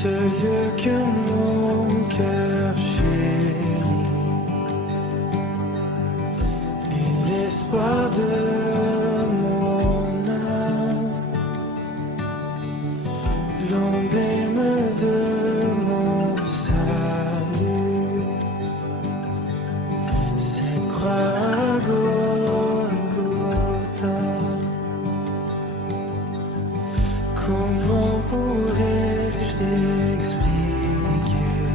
ce lieu que mon cœur chérit, et l'espoir de mon âme, l'emblème de mon salut, cette croix à Golgotha. Comment pourrais-je expliquer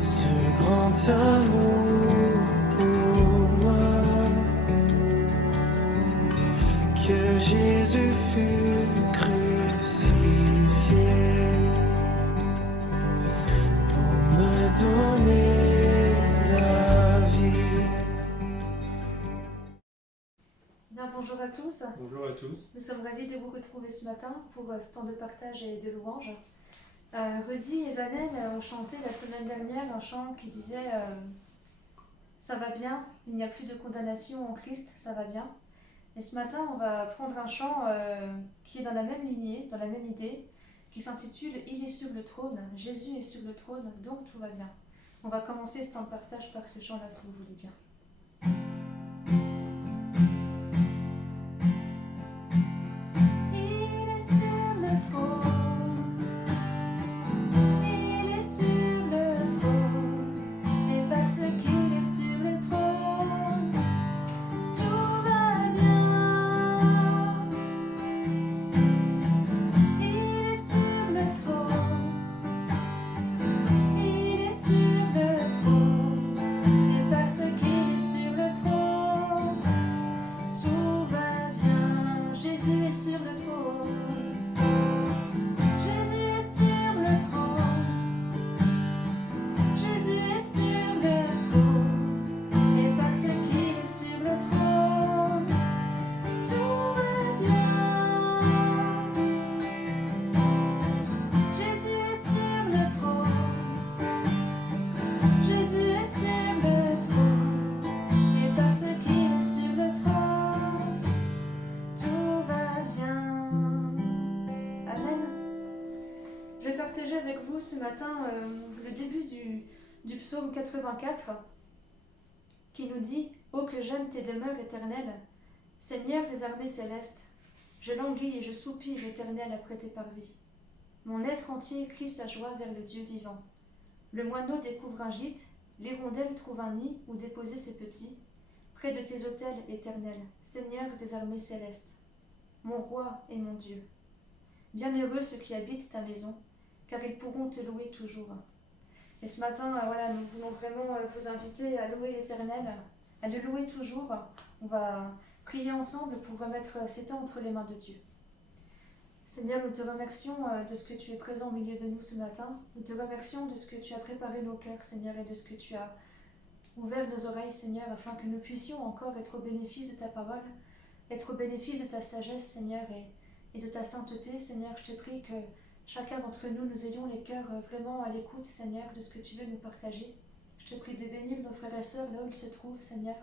ce grand amour pour moi, que Jésus fut crucifié pour me donner la vie. Bien, bonjour à tous. Bonjour à tous. Nous sommes ravis de vous retrouver ce matin pour ce temps de partage et de louange. Rudy et Vanen ont chanté la semaine dernière un chant qui disait ça va bien, il n'y a plus de condamnation en Christ, ça va bien. Et ce matin, on va prendre un chant qui est dans la même lignée, dans la même idée, qui s'intitule Il est sur le trône, Jésus est sur le trône, donc tout va bien. On va commencer ce temps de partage par ce chant-là, si vous voulez bien. Il est sur le trône, il est sur le trône, et parce qu'il est sur le trône, tout va bien. Il est sur le trône, il est sur le trône, et parce qu'il est sur le trône, tout va bien. Jésus est sur le trône. Jésus est sur le trône. Jésus est sur le trône. Et parce qu'il est sur le trône, tout va bien. Jésus est sur le trône. Jésus est sur le trône. Et parce qu'il est sur le trône, tout va bien. Amen. Je vais partager avec vous ce matin le début du psaume 84 qui nous dit « Ô que j'aime tes demeures éternelles, Seigneur des armées célestes, je languis et je soupire éternel après tes parvis. Mon être entier crie sa joie vers le Dieu vivant. Le moineau découvre un gîte, l'hirondelle trouve un nid où déposer ses petits, près de tes autels éternels, Seigneur des armées célestes, mon roi et mon Dieu. Bienheureux ceux qui habitent ta maison, car ils pourront te louer toujours. » Et ce matin, voilà, nous voulons vraiment vous inviter à louer l'Éternel, à le louer toujours. On va prier ensemble pour remettre ces temps entre les mains de Dieu. Seigneur, nous te remercions de ce que tu es présent au milieu de nous ce matin. Nous te remercions de ce que tu as préparé nos cœurs, Seigneur, et de ce que tu as ouvert nos oreilles, Seigneur, afin que nous puissions encore être au bénéfice de ta parole, être au bénéfice de ta sagesse, Seigneur, et de ta sainteté. Seigneur, je te prie que chacun d'entre nous, nous ayons les cœurs vraiment à l'écoute, Seigneur, de ce que tu veux nous partager. Je te prie de bénir nos frères et sœurs là où ils se trouvent, Seigneur,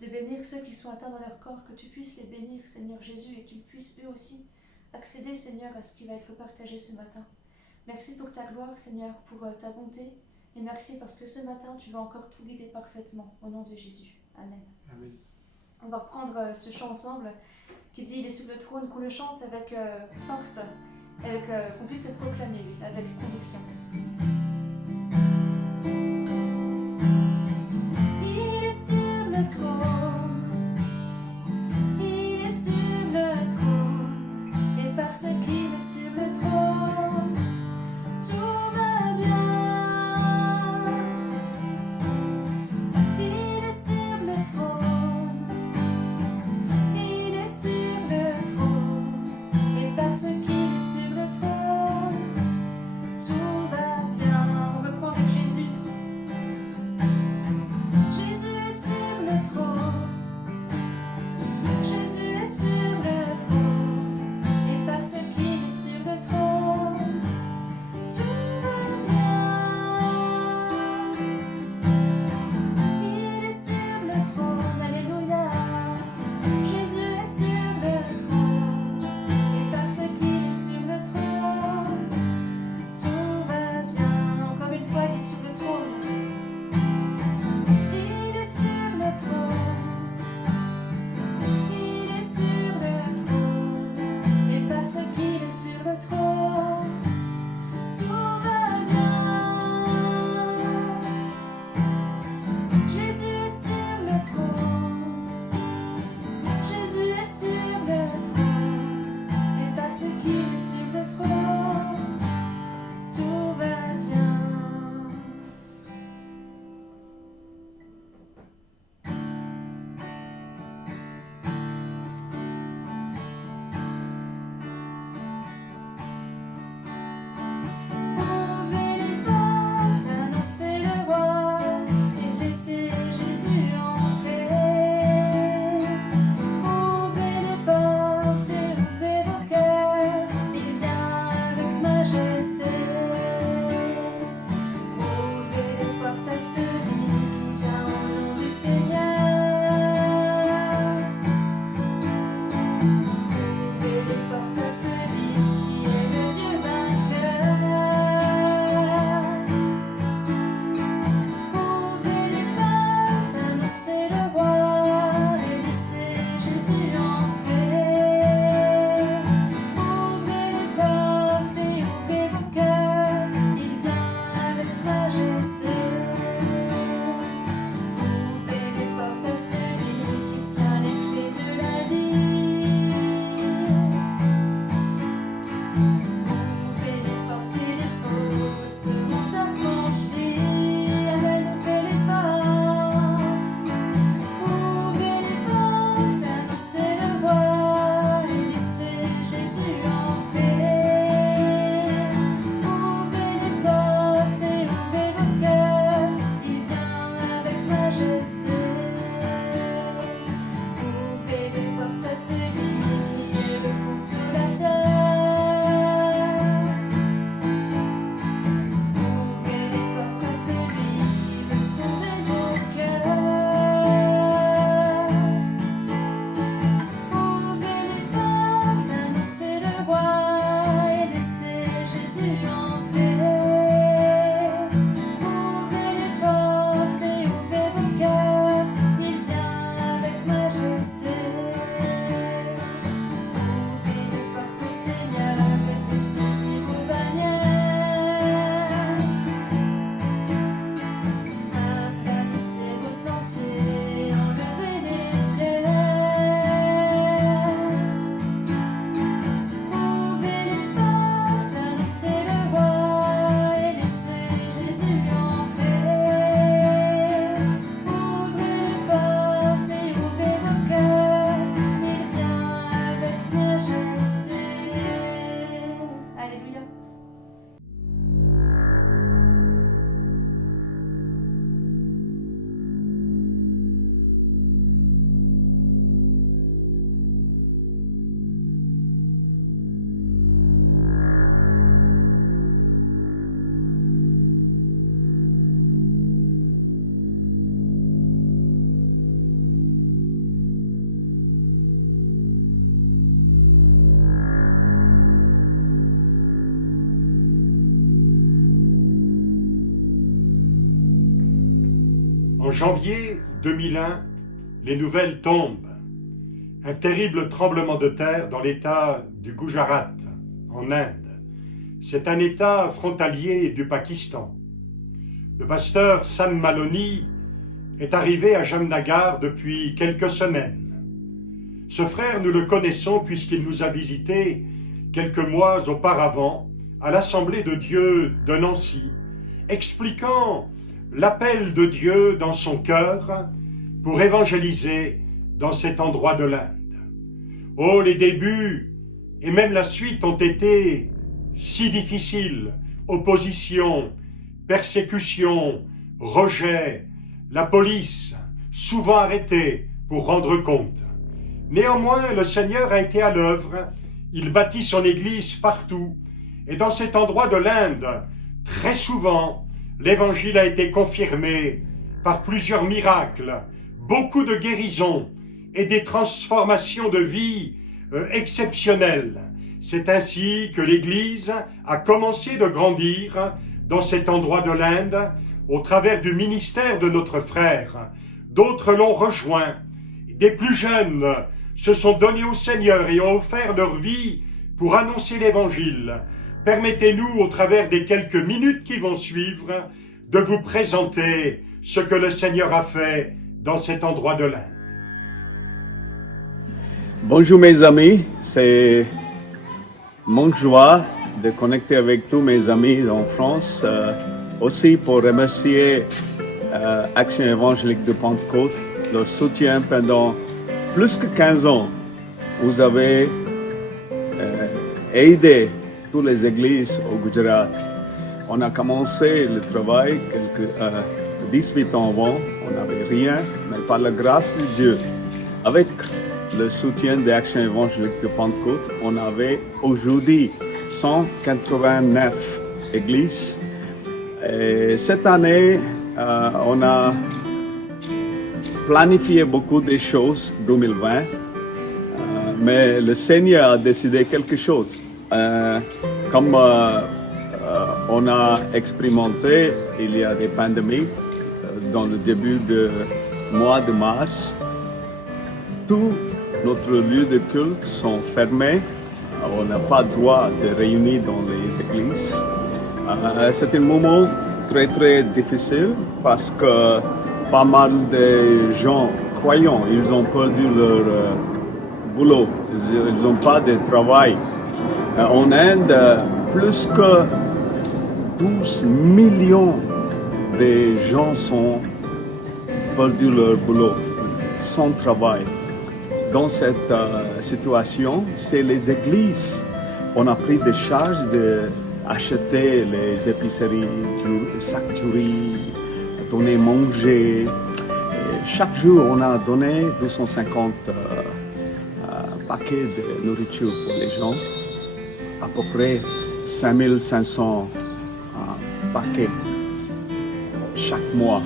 de bénir ceux qui sont atteints dans leur corps, que tu puisses les bénir, Seigneur Jésus, et qu'ils puissent eux aussi accéder, Seigneur, à ce qui va être partagé ce matin. Merci pour ta gloire, Seigneur, pour ta bonté, et merci parce que ce matin, tu vas encore tout guider parfaitement, au nom de Jésus. Amen. Amen. On va reprendre ce chant ensemble, qui dit « Il est sur le trône », qu'on le chante avec force, qu'on puisse le proclamer, oui, avec conviction. Il est sur le trône, il est sur le trône, et parce qu'il est sur le trône, tout va bien. Il est sur le trône, il est sur le trône, et parce qu'il est sur le trône, tout va bien. On reprend avec Jésus. Jésus est sur le trône. janvier 2001, les nouvelles tombent. Un terrible tremblement de terre dans l'état du Gujarat, en Inde. C'est un état frontalier du Pakistan. Le pasteur Sam Maloney est arrivé à Jamnagar depuis quelques semaines. Ce frère, nous le connaissons puisqu'il nous a visités quelques mois auparavant à l'Assemblée de Dieu de Nancy, expliquant l'appel de Dieu dans son cœur pour évangéliser dans cet endroit de l'Inde. Oh, les débuts et même la suite ont été si difficiles. Opposition, persécution, rejet, la police, souvent arrêtée pour rendre compte. Néanmoins, le Seigneur a été à l'œuvre. Il bâtit son église partout. Et dans cet endroit de l'Inde, très souvent, l'évangile a été confirmé par plusieurs miracles, beaucoup de guérisons et des transformations de vie exceptionnelles. C'est ainsi que l'Église a commencé de grandir dans cet endroit de l'Inde au travers du ministère de notre frère. D'autres l'ont rejoint. Des plus jeunes se sont donnés au Seigneur et ont offert leur vie pour annoncer l'Évangile. Permettez-nous, au travers des quelques minutes qui vont suivre, de vous présenter ce que le Seigneur a fait dans cet endroit de l'Inde. Bonjour mes amis, c'est mon joie de connecter avec tous mes amis en France, aussi pour remercier Action évangélique de Pentecôte, leur soutien pendant plus que 15 ans. Vous avez aidé toutes les églises au Gujarat. On a commencé le travail 18 ans avant, on n'avait rien, mais par la grâce de Dieu, avec le soutien d'Action évangélique de Pentecôte, on avait aujourd'hui 189 églises. Et cette année, on a planifié beaucoup de choses 2020, mais le Seigneur a décidé quelque chose. Comme on a expérimenté, il y a des pandémies dans le début du mois de mars. Tous notre lieux de culte sont fermés. On n'a pas le droit de réunir dans les églises. C'est un moment très très difficile parce que pas mal de gens croyants, ils ont perdu leur boulot. Ils n'ont pas de travail. En Inde, plus que 12 millions de gens ont perdu leur boulot, sans travail. Dans cette situation, c'est les églises. On a pris des charges d'acheter les épiceries chaque jour, donner manger. Et chaque jour, on a donné 250 paquets de nourriture pour les gens. À peu près 5500 paquets chaque mois.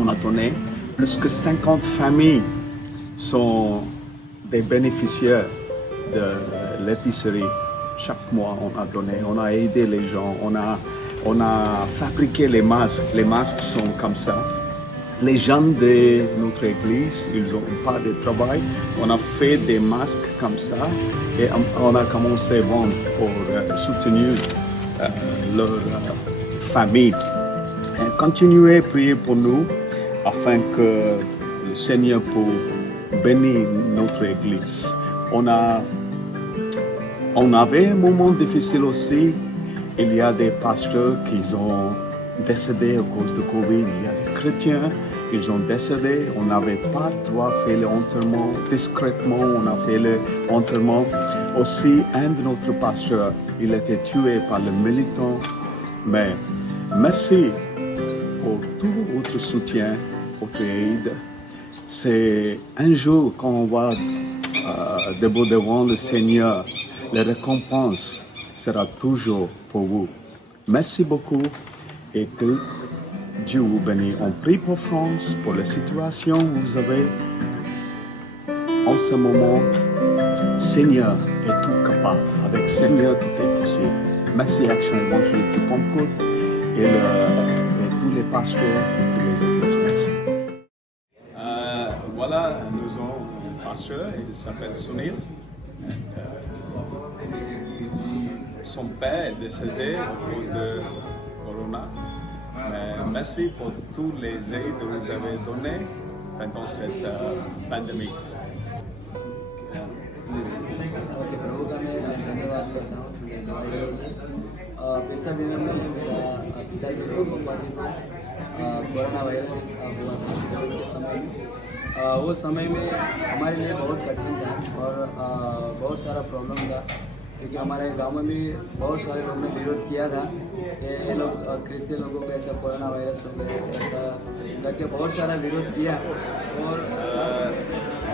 On a donné plus que 50 familles sont des bénéficiaires de l'épicerie. Chaque mois, on a donné, on a aidé les gens, on a fabriqué les masques. Les masques sont comme ça. Les gens de notre église, ils n'ont pas de travail. On a fait des masques comme ça et on a commencé à vendre pour soutenir leur famille. Et continuez à prier pour nous afin que le Seigneur puisse bénir notre église. On avait un moment difficile aussi. Il y a des pasteurs qui ont décédé à cause de Covid. Il y a des chrétiens, ils ont décédé. On n'avait pas le droit de faire l'enterrement. Discrètement, on a fait l'enterrement. Aussi, un de notre pasteurs, il a été tué par le militant. Mais merci pour tout votre soutien, votre aide. C'est un jour quand on va debout devant le Seigneur, la récompense sera toujours pour vous. Merci beaucoup et que Dieu vous bénisse. On prie pour France, pour la situation que vous avez en ce moment. Seigneur est tout capable. Avec Seigneur, tout est possible. Merci Action évangélique de Pentecôte et tous les pasteurs et tous les églises. Merci. voilà, nous avons un pasteur, il s'appelle Sunil. Son père est décédé à cause de Corona. Mais merci pour tous les aides que vous avez données pendant cette pandémie. Okay प्रभु का मैं धन्यवाद करता हूँ सुनील भाई के लिए। पिछले दिनों में मेरा पिताजी को पप्पा जी को कोरोना वायरस हुआ था कोविड के समय में। वो समय में हमारे लिए बहुत कठिन था और बहुत सारा प्रॉब्लम था क्योंकि हमारे गांव में भी बहुत सारे लोगों ने विरोध किया था कि ये लोग क्रिश्चियन लोगों को ऐसा कोरोना वायरस हो गया ऐसा करके बहुत सारा विरोध किया और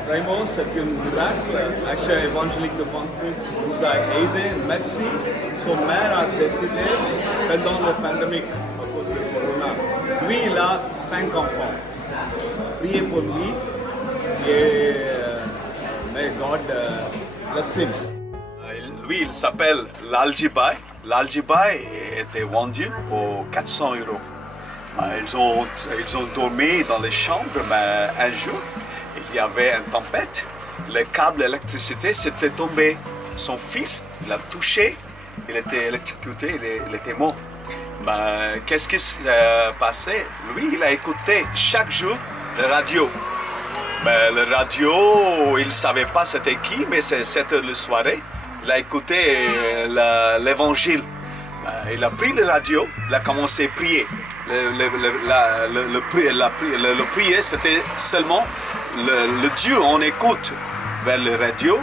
Raymond, c'est un miracle. Action évangélique de Pentecôte nous a aidés. Merci. Son mère a décédé pendant la pandémie à cause de Corona. Lui, il a 5 enfants. Priez pour lui et may God bless him. Lui, il s'appelle l'Aljibai. L'Aljibai était vendu pour 400 €. Ils ont dormi dans les chambres, mais un jour, il y avait une tempête. Le câble d'électricité s'était tombé. Son fils l'a touché, il était électrocuté, il était mort. Mais qu'est-ce qui s'est passé? Lui, il a écouté chaque jour la radio. Mais la radio, il ne savait pas c'était qui, mais c'était le soirée. Il a écouté l'évangile. Il a pris la radio, il a commencé à prier. Le prier, c'était seulement le Dieu, on écoute vers la radio.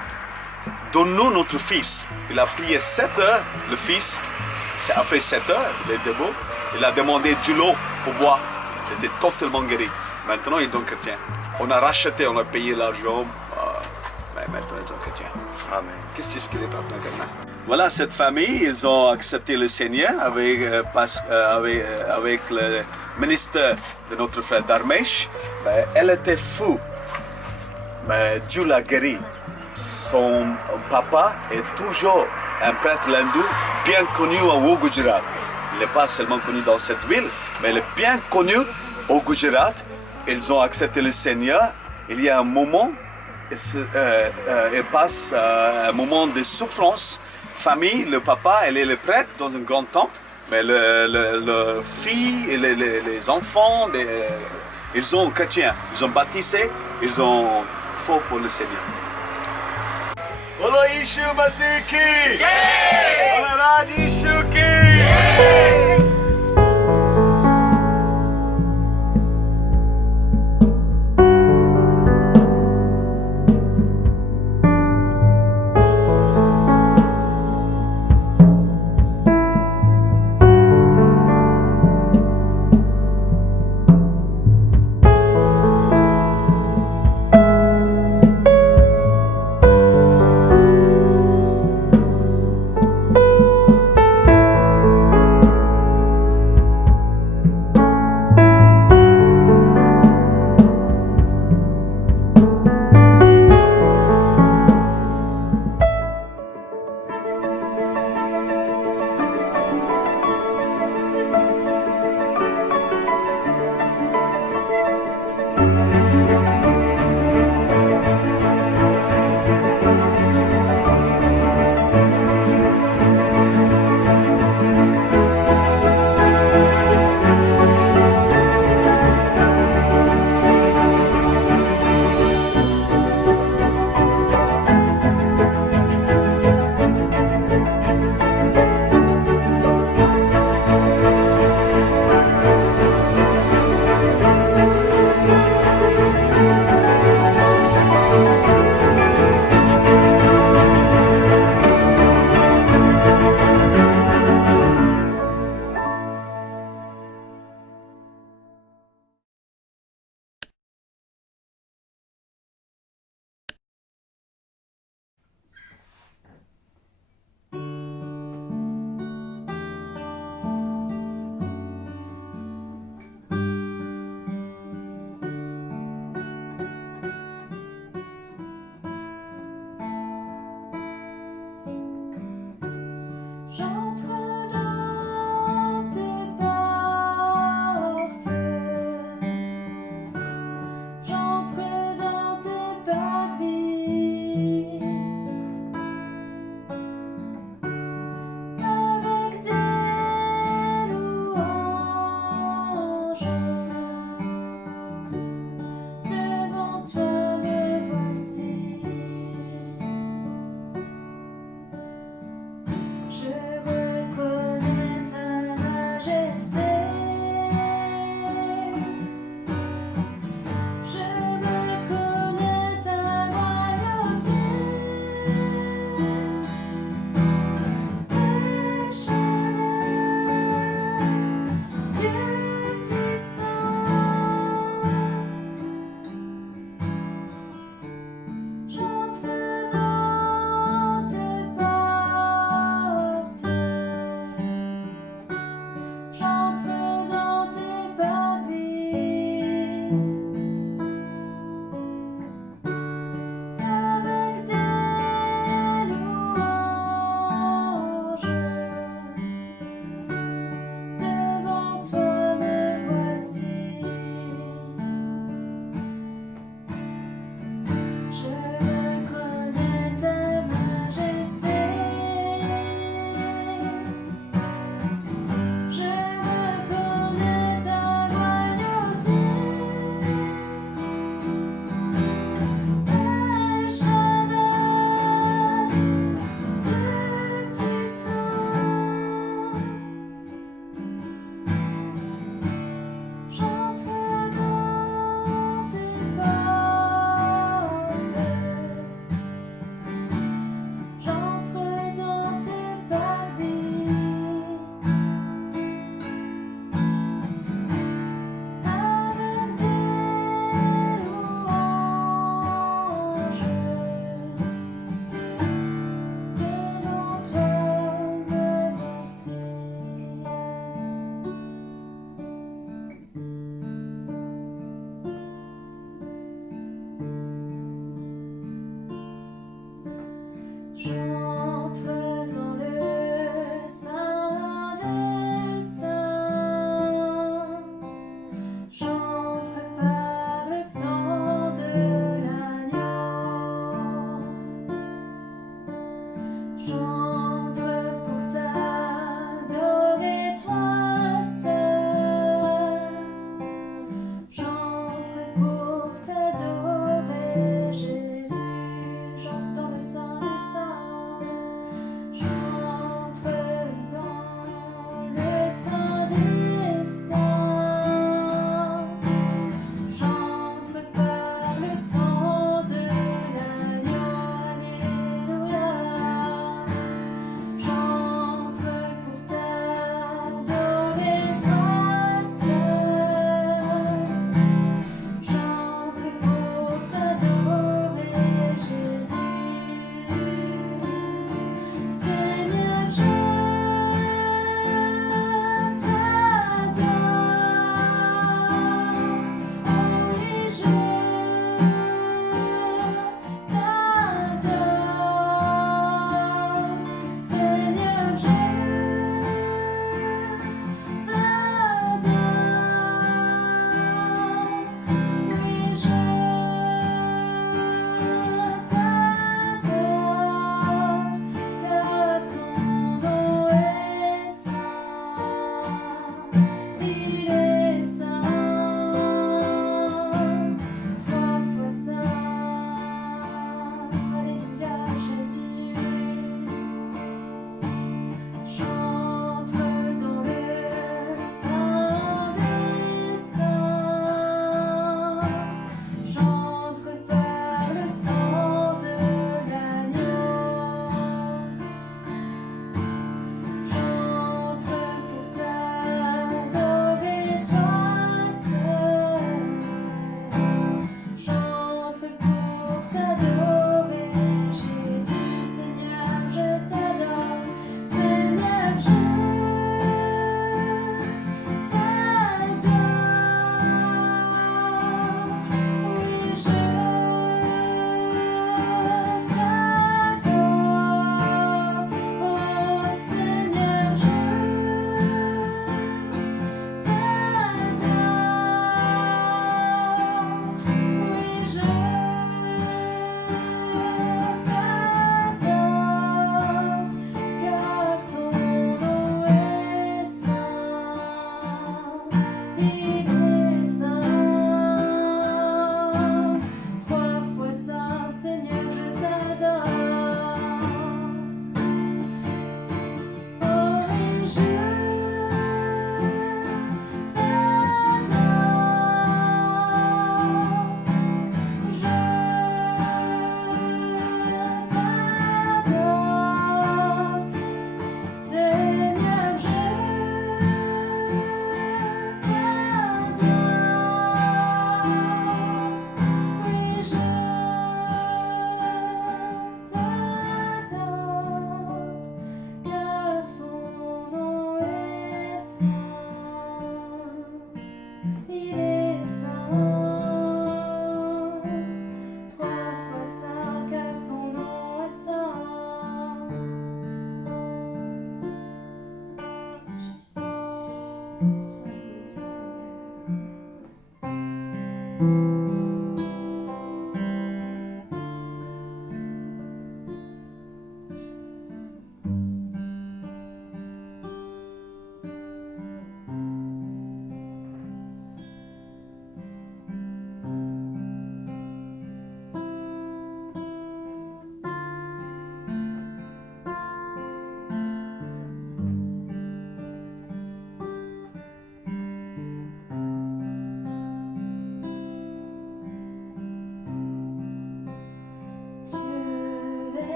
Donne-nous notre fils. Il a prié 7 heures, le fils. Après 7 heures, il est debout. Il a demandé de l'eau pour boire. Il était totalement guéri. Maintenant, il est donc chrétien. On a racheté, on a payé l'argent. Mais maintenant, il est donc chrétien. Amen. Qu'est-ce que c'est maintenant? Voilà, cette famille, ils ont accepté le Seigneur avec le ministre de notre frère Dharmesh. Mais elle était fou. Mais Dieu l'a guéri. Son papa est toujours un prêtre hindou bien connu au Gujarat. Il n'est pas seulement connu dans cette ville, mais il est bien connu au Gujarat. Ils ont accepté le Seigneur. Il y a un moment, il passe un moment de souffrance. Famille, le papa, elle est le prêtre dans un grand temple, mais le fille et les enfants, ils sont chrétiens. Ils ont baptisé, ils ont faux pour le Seigneur. Bolo Yishu Masih ki Jai! Bolo Raj Yishu ki Jai!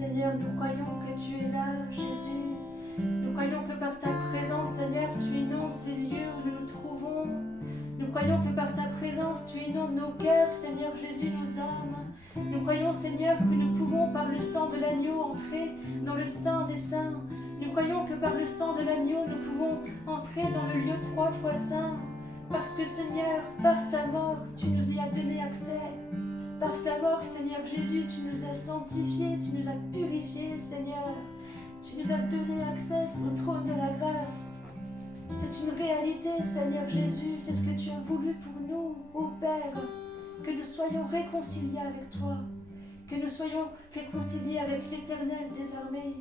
Seigneur, nous croyons que tu es là, Jésus. Nous croyons que par ta présence, Seigneur, tu inondes ces lieux où nous nous trouvons. Nous croyons que par ta présence, tu inondes nos cœurs, Seigneur Jésus, nos âmes. Nous croyons, Seigneur, que nous pouvons, par le sang de l'agneau, entrer dans le Saint des Saints. Nous croyons que par le sang de l'agneau, nous pouvons entrer dans le lieu 3 fois saint. Parce que, Seigneur, par ta mort, tu nous y as donné accès. Par ta mort, Seigneur Jésus, tu nous as sanctifiés, tu nous as purifiés, Seigneur. Tu nous as donné accès au trône de la grâce. C'est une réalité, Seigneur Jésus, c'est ce que tu as voulu pour nous, ô Père, que nous soyons réconciliés avec toi, que nous soyons réconciliés avec l'Éternel des armées,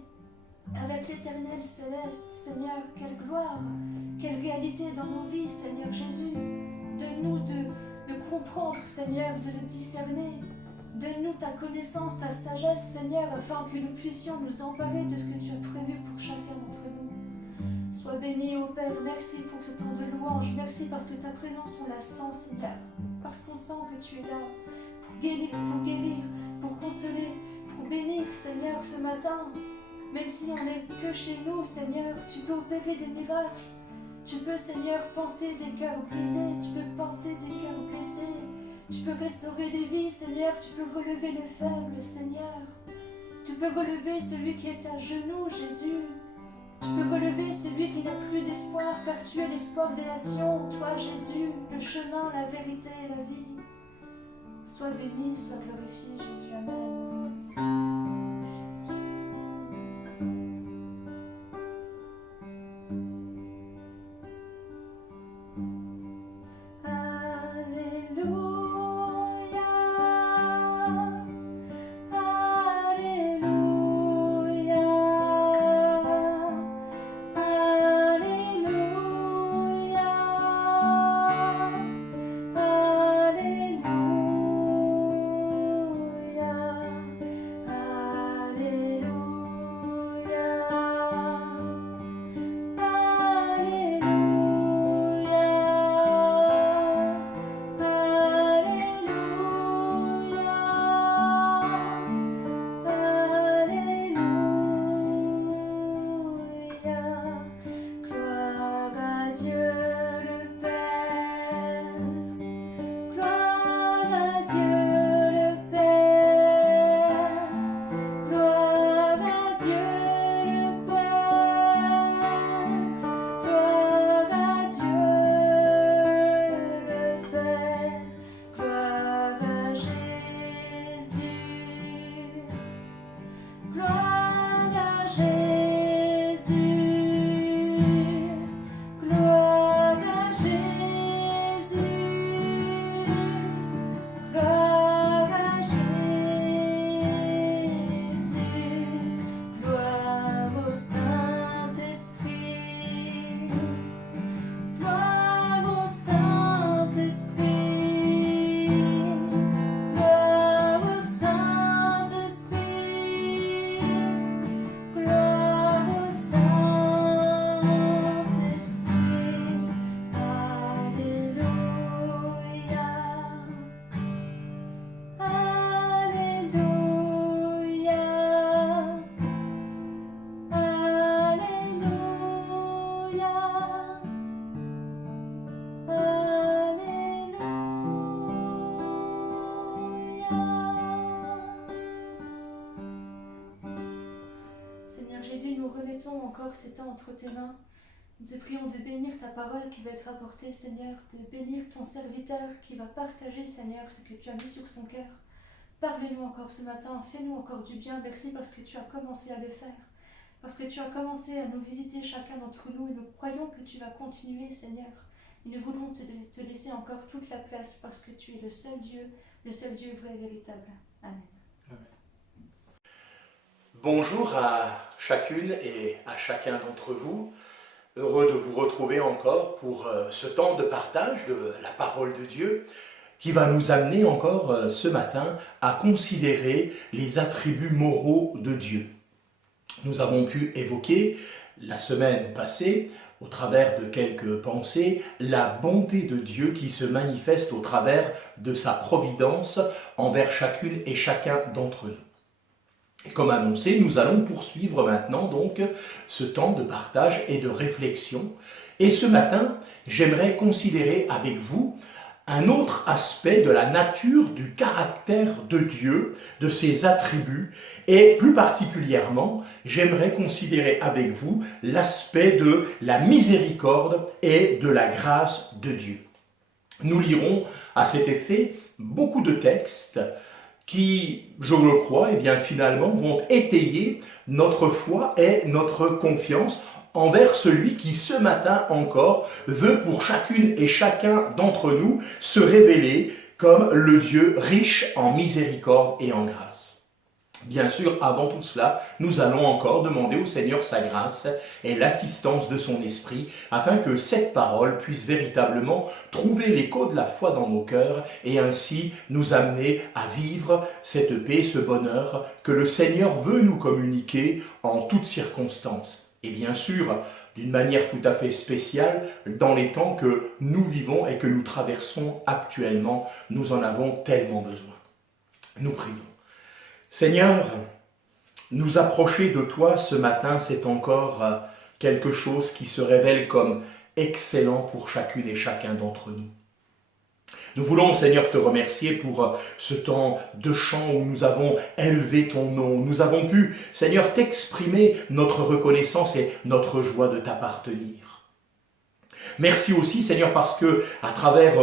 avec l'Éternel céleste. Seigneur, quelle gloire, quelle réalité dans nos vies, Seigneur Jésus. Donne-nous de comprendre, Seigneur, de le discerner. Donne-nous ta connaissance, ta sagesse, Seigneur, afin que nous puissions nous emparer de ce que tu as prévu pour chacun d'entre nous. Sois béni, ô Père, merci pour ce temps de louange, merci parce que ta présence, on la sent, Seigneur, parce qu'on sent que tu es là pour guérir, pour consoler, pour bénir, Seigneur, ce matin. Même si on n'est que chez nous, Seigneur, tu peux opérer des miracles. Tu peux, Seigneur, penser des cœurs brisés, tu peux penser des cœurs blessés. Tu peux restaurer des vies, Seigneur, tu peux relever le faible, Seigneur. Tu peux relever celui qui est à genoux, Jésus. Tu peux relever celui qui n'a plus d'espoir, car tu es l'espoir des nations, toi, Jésus, le chemin, la vérité et la vie. Sois béni, sois glorifié, Jésus, Amen. Encore ces temps entre tes mains. Nous te prions de bénir ta parole qui va être apportée, Seigneur, de bénir ton serviteur qui va partager, Seigneur, ce que tu as mis sur son cœur. Parle-nous encore ce matin, fais-nous encore du bien. Merci parce que tu as commencé à le faire, parce que tu as commencé à nous visiter chacun d'entre nous et nous croyons que tu vas continuer, Seigneur. Et nous voulons te laisser encore toute la place parce que tu es le seul Dieu vrai et véritable. Amen. Bonjour à chacune et à chacun d'entre vous. Heureux de vous retrouver encore pour ce temps de partage de la parole de Dieu qui va nous amener encore ce matin à considérer les attributs moraux de Dieu. Nous avons pu évoquer la semaine passée, au travers de quelques pensées, la bonté de Dieu qui se manifeste au travers de sa providence envers chacune et chacun d'entre nous. Et comme annoncé, nous allons poursuivre maintenant donc ce temps de partage et de réflexion. Et ce matin, j'aimerais considérer avec vous un autre aspect de la nature, du caractère de Dieu, de ses attributs, et plus particulièrement, j'aimerais considérer avec vous l'aspect de la miséricorde et de la grâce de Dieu. Nous lirons à cet effet beaucoup de textes qui, je le crois, finalement vont étayer notre foi et notre confiance envers celui qui, ce matin encore, veut pour chacune et chacun d'entre nous se révéler comme le Dieu riche en miséricorde et en grâce. Bien sûr, avant tout cela, nous allons encore demander au Seigneur sa grâce et l'assistance de son esprit afin que cette parole puisse véritablement trouver l'écho de la foi dans nos cœurs et ainsi nous amener à vivre cette paix, ce bonheur que le Seigneur veut nous communiquer en toutes circonstances. Et bien sûr, d'une manière tout à fait spéciale, dans les temps que nous vivons et que nous traversons actuellement, nous en avons tellement besoin. Nous prions. Seigneur, nous approcher de toi ce matin, c'est encore quelque chose qui se révèle comme excellent pour chacune et chacun d'entre nous. Nous voulons, Seigneur, te remercier pour ce temps de chant où nous avons élevé ton nom. Nous avons pu, Seigneur, t'exprimer notre reconnaissance et notre joie de t'appartenir. Merci aussi, Seigneur, parce que à travers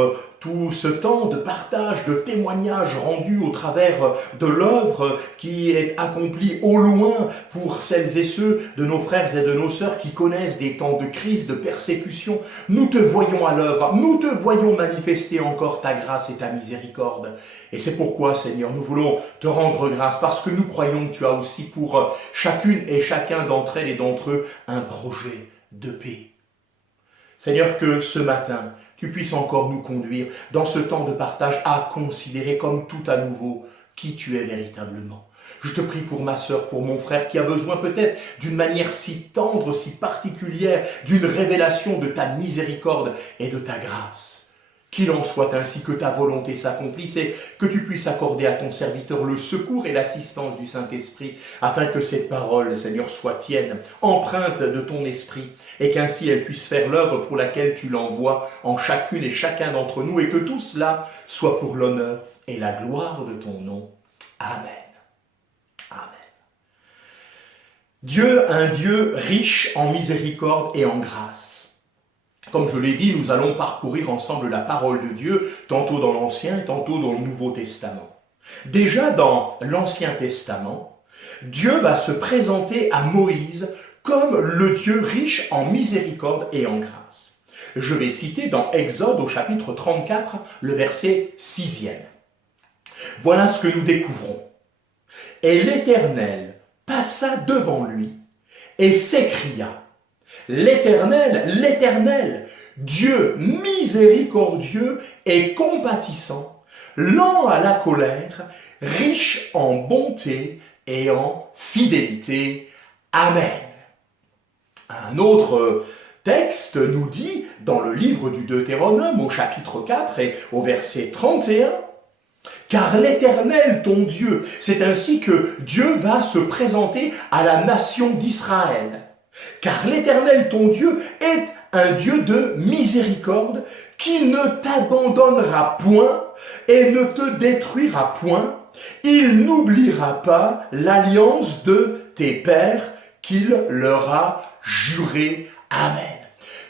tout ce temps de partage, de témoignage rendu au travers de l'œuvre qui est accomplie au loin pour celles et ceux de nos frères et de nos sœurs qui connaissent des temps de crise, de persécution, nous te voyons à l'œuvre, nous te voyons manifester encore ta grâce et ta miséricorde. Et c'est pourquoi, Seigneur, nous voulons te rendre grâce, parce que nous croyons que tu as aussi pour chacune et chacun d'entre elles et d'entre eux un projet de paix. Seigneur, que ce matin, tu puisses encore nous conduire dans ce temps de partage à considérer comme tout à nouveau qui tu es véritablement. Je te prie pour ma sœur, pour mon frère qui a besoin peut-être d'une manière si tendre, si particulière, d'une révélation de ta miséricorde et de ta grâce. Qu'il en soit ainsi, que ta volonté s'accomplisse et que tu puisses accorder à ton serviteur le secours et l'assistance du Saint-Esprit afin que cette parole, Seigneur, soit tienne, empreinte de ton esprit et qu'ainsi elle puisse faire l'œuvre pour laquelle tu l'envoies en chacune et chacun d'entre nous et que tout cela soit pour l'honneur et la gloire de ton nom. Amen. Amen. Dieu, un Dieu riche en miséricorde et en grâce. Comme je l'ai dit, nous allons parcourir ensemble la parole de Dieu, tantôt dans l'Ancien, tantôt dans le Nouveau Testament. Déjà dans l'Ancien Testament, Dieu va se présenter à Moïse comme le Dieu riche en miséricorde et en grâce. Je vais citer dans Exode au chapitre 34, le verset 6e. Voilà ce que nous découvrons. « Et l'Éternel passa devant lui et s'écria, l'Éternel, l'Éternel, Dieu miséricordieux et compatissant, lent à la colère, riche en bonté et en fidélité. Amen. » Un autre texte nous dit, dans le livre du Deutéronome, au chapitre 4 et au verset 31, « Car l'Éternel, ton Dieu, c'est ainsi que Dieu va se présenter à la nation d'Israël. Car l'Éternel, ton Dieu, est un Dieu de miséricorde qui ne t'abandonnera point et ne te détruira point. Il n'oubliera pas l'alliance de tes pères qu'il leur a jurée. Amen. »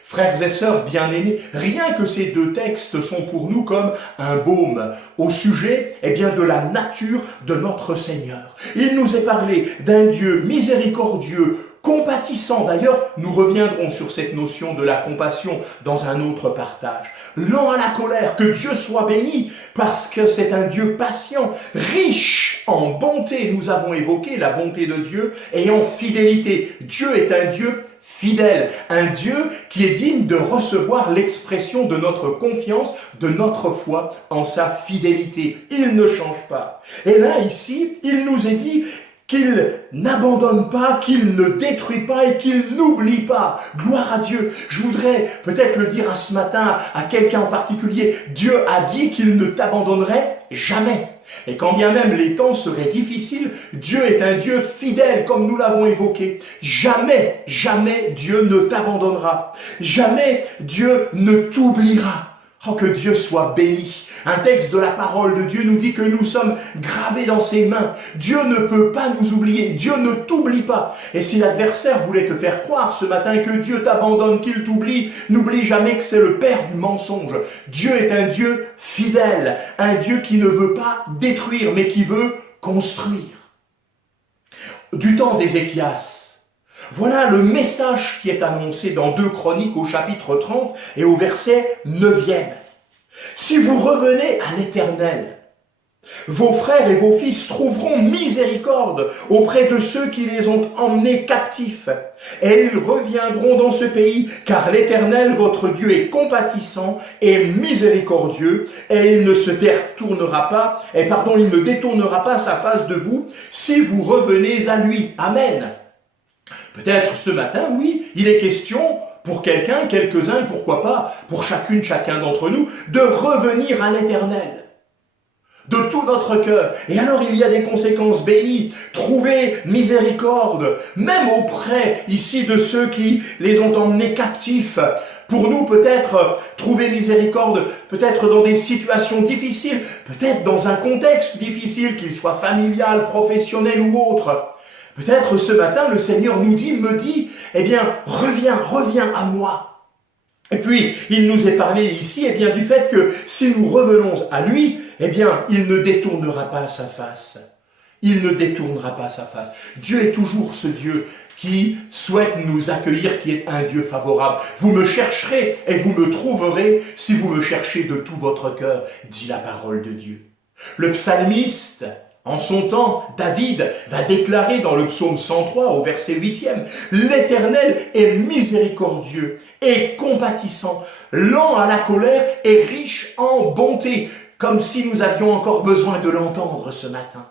Frères et sœurs bien-aimés, rien que ces deux textes sont pour nous comme un baume au sujet de la nature de notre Seigneur. Il nous est parlé d'un Dieu miséricordieux, compatissant. D'ailleurs, nous reviendrons sur cette notion de la compassion dans un autre partage. Lent à la colère, que Dieu soit béni, parce que c'est un Dieu patient, riche en bonté. Nous avons évoqué la bonté de Dieu et en fidélité. Dieu est un Dieu fidèle, un Dieu qui est digne de recevoir l'expression de notre confiance, de notre foi en sa fidélité. Il ne change pas. Et là, ici, il nous est dit qu'il n'abandonne pas, qu'il ne détruit pas et qu'il n'oublie pas. Gloire à Dieu. Je voudrais peut-être le dire ce matin à quelqu'un en particulier. Dieu a dit qu'il ne t'abandonnerait jamais. Et quand bien même les temps seraient difficiles, Dieu est un Dieu fidèle, comme nous l'avons évoqué. Jamais, jamais Dieu ne t'abandonnera. Jamais Dieu ne t'oubliera. Oh, que Dieu soit béni. Un texte de la parole de Dieu nous dit que nous sommes gravés dans ses mains. Dieu ne peut pas nous oublier. Dieu ne t'oublie pas. Et si l'adversaire voulait te faire croire ce matin que Dieu t'abandonne, qu'il t'oublie, n'oublie jamais que c'est le père du mensonge. Dieu est un Dieu fidèle, un Dieu qui ne veut pas détruire, mais qui veut construire. Du temps d'Ézéchias, voilà le message qui est annoncé dans 2 Chroniques au chapitre 30 et au verset 9e. Si vous revenez à l'Éternel, vos frères et vos fils trouveront miséricorde auprès de ceux qui les ont emmenés captifs, et ils reviendront dans ce pays, car l'Éternel, votre Dieu, est compatissant et miséricordieux, et il ne détournera pas sa face de vous, si vous revenez à lui. Amen. Peut-être ce matin, oui, il est question pour quelqu'un, quelques-uns, et pourquoi pas, pour chacune, chacun d'entre nous, de revenir à l'Éternel, de tout notre cœur. Et alors il y a des conséquences bénies. Trouver miséricorde, même auprès ici de ceux qui les ont emmenés captifs. Pour nous, peut-être, trouver miséricorde, peut-être dans des situations difficiles, peut-être dans un contexte difficile, qu'il soit familial, professionnel ou autre. Peut-être ce matin, le Seigneur me dit, eh bien, reviens à moi. Et puis, il nous est parlé ici, eh bien, du fait que si nous revenons à lui, eh bien, il ne détournera pas sa face. Il ne détournera pas sa face. Dieu est toujours ce Dieu qui souhaite nous accueillir, qui est un Dieu favorable. Vous me chercherez et vous me trouverez si vous me cherchez de tout votre cœur, dit la parole de Dieu. Le psalmiste, en son temps, David va déclarer dans le psaume 103 au verset 8e, « L'Éternel est miséricordieux et compatissant, lent à la colère et riche en bonté. » Comme si nous avions encore besoin de l'entendre ce matin.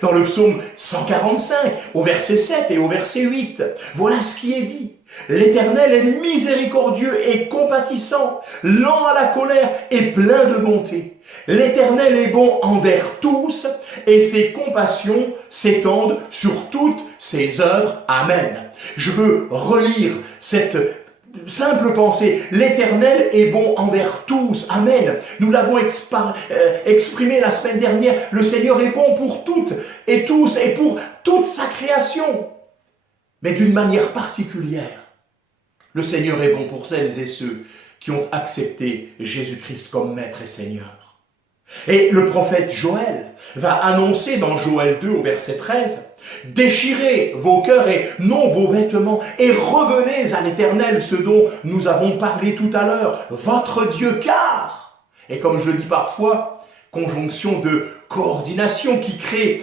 Dans le psaume 145, au verset 7 et au verset 8, voilà ce qui est dit. « L'Éternel est miséricordieux et compatissant, lent à la colère et plein de bonté. L'Éternel est bon envers tous et ses compassions s'étendent sur toutes ses œuvres. » Amen. Je veux relire cette simple pensée. L'Éternel est bon envers tous. Amen. Nous l'avons exprimé la semaine dernière. Le Seigneur est bon pour toutes et tous et pour toute sa création. Mais d'une manière particulière, le Seigneur est bon pour celles et ceux qui ont accepté Jésus-Christ comme Maître et Seigneur. Et le prophète Joël va annoncer dans Joël 2 au verset 13, « Déchirez vos cœurs et non vos vêtements et revenez à l'Éternel, ce dont nous avons parlé tout à l'heure, votre Dieu, car... » Et comme je le dis parfois, conjonction de coordination qui crée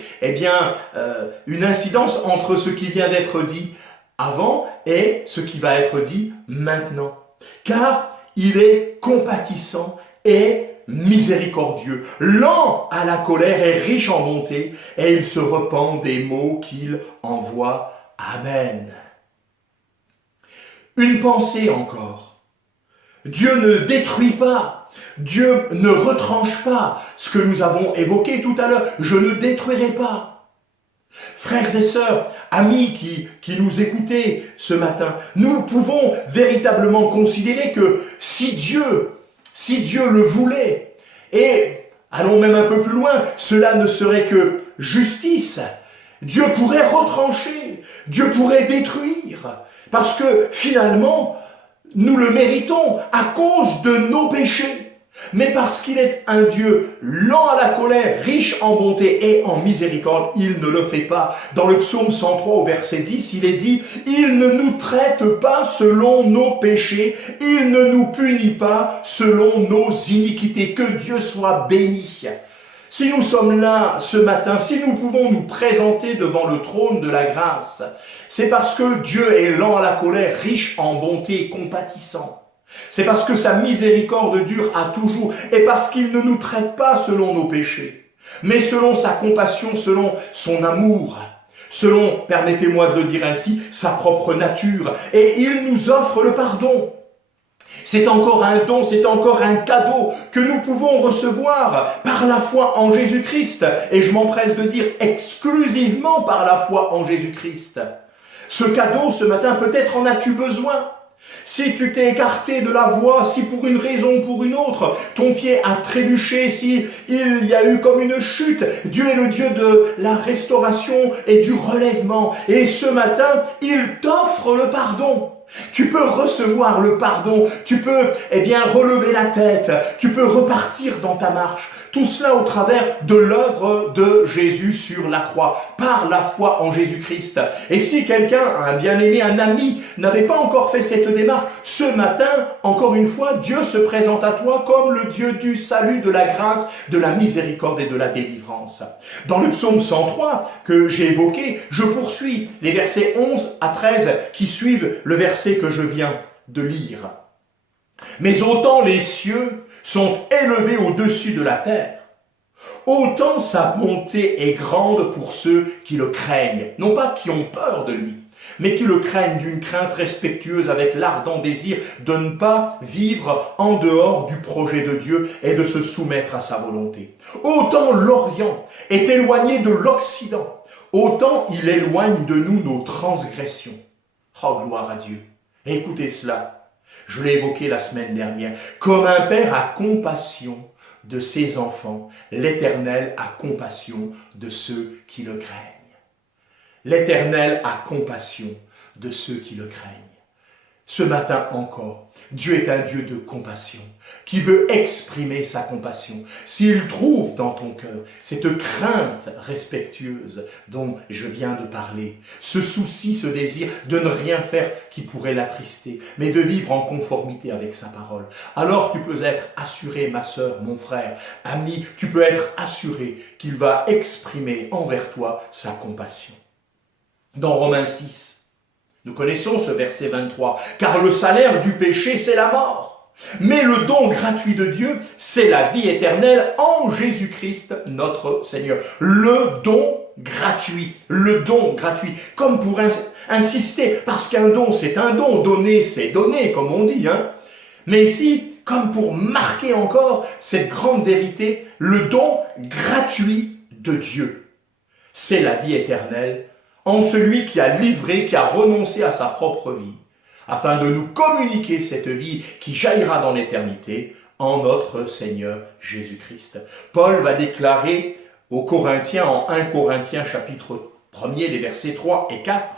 une incidence entre ce qui vient d'être dit avant et ce qui va être dit maintenant. Car il est compatissant et miséricordieux, lent à la colère et riche en bonté, et il se repent des maux qu'il envoie. Amen. Une pensée encore. Dieu ne détruit pas, Dieu ne retranche pas ce que nous avons évoqué tout à l'heure. Je ne détruirai pas. Frères et sœurs, amis qui nous écoutez ce matin, nous pouvons véritablement considérer que si Dieu le voulait, et allons même un peu plus loin, cela ne serait que justice. Dieu pourrait retrancher, Dieu pourrait détruire, parce que finalement, nous le méritons à cause de nos péchés. Mais parce qu'il est un Dieu lent à la colère, riche en bonté et en miséricorde, il ne le fait pas. Dans le psaume 103 au verset 10, il est dit « Il ne nous traite pas selon nos péchés, il ne nous punit pas selon nos iniquités. » Que Dieu soit béni. Si nous sommes là ce matin, si nous pouvons nous présenter devant le trône de la grâce, c'est parce que Dieu est lent à la colère, riche en bonté et compatissant. C'est parce que sa miséricorde dure à toujours et parce qu'il ne nous traite pas selon nos péchés, mais selon sa compassion, selon son amour. selon, permettez-moi de le dire ainsi, sa propre nature. Et il nous offre le pardon. C'est encore un don, c'est encore un cadeau que nous pouvons recevoir par la foi en Jésus-Christ. Et je m'empresse de dire exclusivement par la foi en Jésus-Christ. Ce cadeau, ce matin, peut-être en as-tu besoin. Si tu t'es écarté de la voie, si pour une raison ou pour une autre, ton pied a trébuché, si il y a eu comme une chute, Dieu est le Dieu de la restauration et du relèvement. Et ce matin, il t'offre le pardon. Tu peux recevoir le pardon, tu peux relever la tête, tu peux repartir dans ta marche. Tout cela au travers de l'œuvre de Jésus sur la croix, par la foi en Jésus-Christ. Et si quelqu'un, un bien-aimé, un ami, n'avait pas encore fait cette démarche, ce matin, encore une fois, Dieu se présente à toi comme le Dieu du salut, de la grâce, de la miséricorde et de la délivrance. Dans le psaume 103 que j'ai évoqué, je poursuis les versets 11 à 13 qui suivent le verset que je viens de lire. Mais autant les cieux sont élevés au-dessus de la terre, autant sa bonté est grande pour ceux qui le craignent, non pas qui ont peur de lui, mais qui le craignent d'une crainte respectueuse avec l'ardent désir de ne pas vivre en dehors du projet de Dieu et de se soumettre à sa volonté. Autant l'Orient est éloigné de l'Occident, autant il éloigne de nous nos transgressions. Oh, gloire à Dieu! Écoutez cela. Je l'ai évoqué la semaine dernière. Comme un père a compassion de ses enfants, l'Éternel a compassion de ceux qui le craignent. L'Éternel a compassion de ceux qui le craignent. Ce matin encore, Dieu est un Dieu de compassion, qui veut exprimer sa compassion. S'il trouve dans ton cœur cette crainte respectueuse dont je viens de parler, ce souci, ce désir de ne rien faire qui pourrait l'attrister, mais de vivre en conformité avec sa parole, alors tu peux être assuré, ma sœur, mon frère, ami, tu peux être assuré qu'il va exprimer envers toi sa compassion. Dans Romains 6, nous connaissons ce verset 23. « Car le salaire du péché, c'est la mort. Mais le don gratuit de Dieu, c'est la vie éternelle en Jésus-Christ, notre Seigneur. » Le don gratuit. Le don gratuit. Comme pour insister, parce qu'un don, c'est un don. Donner, c'est donner, comme on dit. Mais ici, comme pour marquer encore cette grande vérité, le don gratuit de Dieu, c'est la vie éternelle en celui qui a livré, qui a renoncé à sa propre vie, afin de nous communiquer cette vie qui jaillira dans l'éternité en notre Seigneur Jésus-Christ. Paul va déclarer aux Corinthiens, en 1 Corinthiens chapitre 1er, les versets 3 et 4,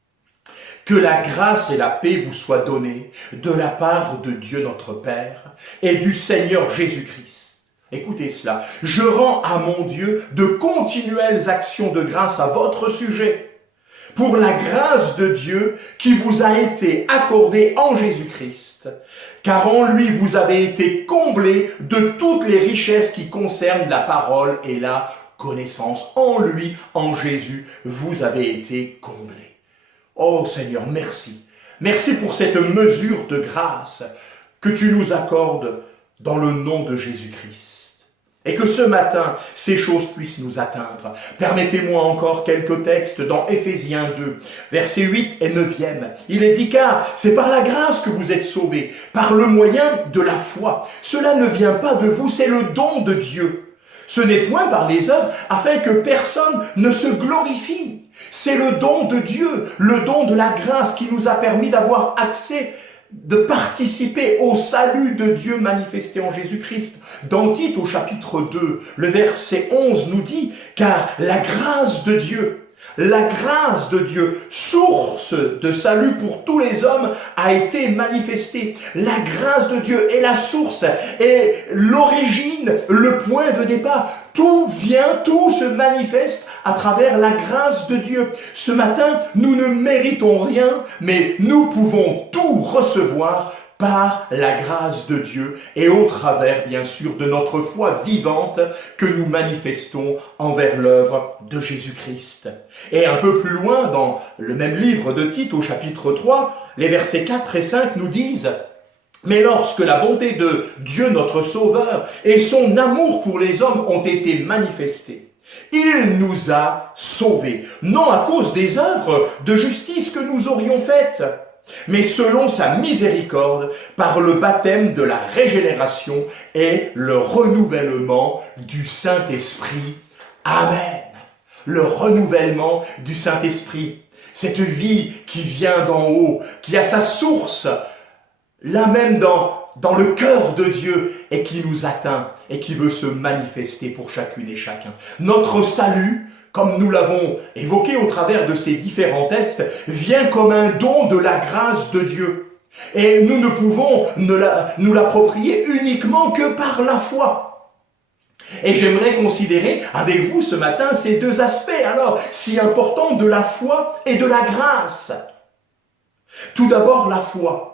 « Que la grâce et la paix vous soient données de la part de Dieu notre Père et du Seigneur Jésus-Christ. » Écoutez cela, « Je rends à mon Dieu de continuelles actions de grâce à votre sujet, pour la grâce de Dieu qui vous a été accordée en Jésus-Christ, car en lui vous avez été comblés de toutes les richesses qui concernent la parole et la connaissance. En lui, en Jésus, vous avez été comblés. » Oh Seigneur, merci. Merci pour cette mesure de grâce que tu nous accordes dans le nom de Jésus-Christ. Et que ce matin, ces choses puissent nous atteindre. Permettez-moi encore quelques textes dans Éphésiens 2, versets 8 et 9e. Il est dit, car c'est par la grâce que vous êtes sauvés, par le moyen de la foi. Cela ne vient pas de vous, c'est le don de Dieu. Ce n'est point par les œuvres, afin que personne ne se glorifie. C'est le don de Dieu, le don de la grâce qui nous a permis d'avoir accès, de participer au salut de Dieu manifesté en Jésus-Christ. Dans Tite au chapitre 2, le verset 11 nous dit « Car la grâce de Dieu, source de salut pour tous les hommes, a été manifestée. » La grâce de Dieu est la source, est l'origine, le point de départ. Tout vient, tout se manifeste à travers la grâce de Dieu. Ce matin, nous ne méritons rien, mais nous pouvons tout recevoir par la grâce de Dieu et au travers, bien sûr, de notre foi vivante que nous manifestons envers l'œuvre de Jésus-Christ. Et un peu plus loin, dans le même livre de Tite, au chapitre 3, les versets 4 et 5 nous disent « Mais lorsque la bonté de Dieu notre Sauveur et son amour pour les hommes ont été manifestés, Il nous a sauvés, non à cause des œuvres de justice que nous aurions faites, mais selon sa miséricorde, par le baptême de la régénération et le renouvellement du Saint-Esprit. Amen. Le renouvellement du Saint-Esprit. Cette vie qui vient d'en haut, qui a sa source, là même dans le cœur de Dieu, et qui nous atteint, et qui veut se manifester pour chacune et chacun. Notre salut, comme nous l'avons évoqué au travers de ces différents textes, vient comme un don de la grâce de Dieu. Et nous ne pouvons nous l'approprier uniquement que par la foi. Et j'aimerais considérer avec vous ce matin ces deux aspects alors si importants de la foi et de la grâce. Tout d'abord la foi.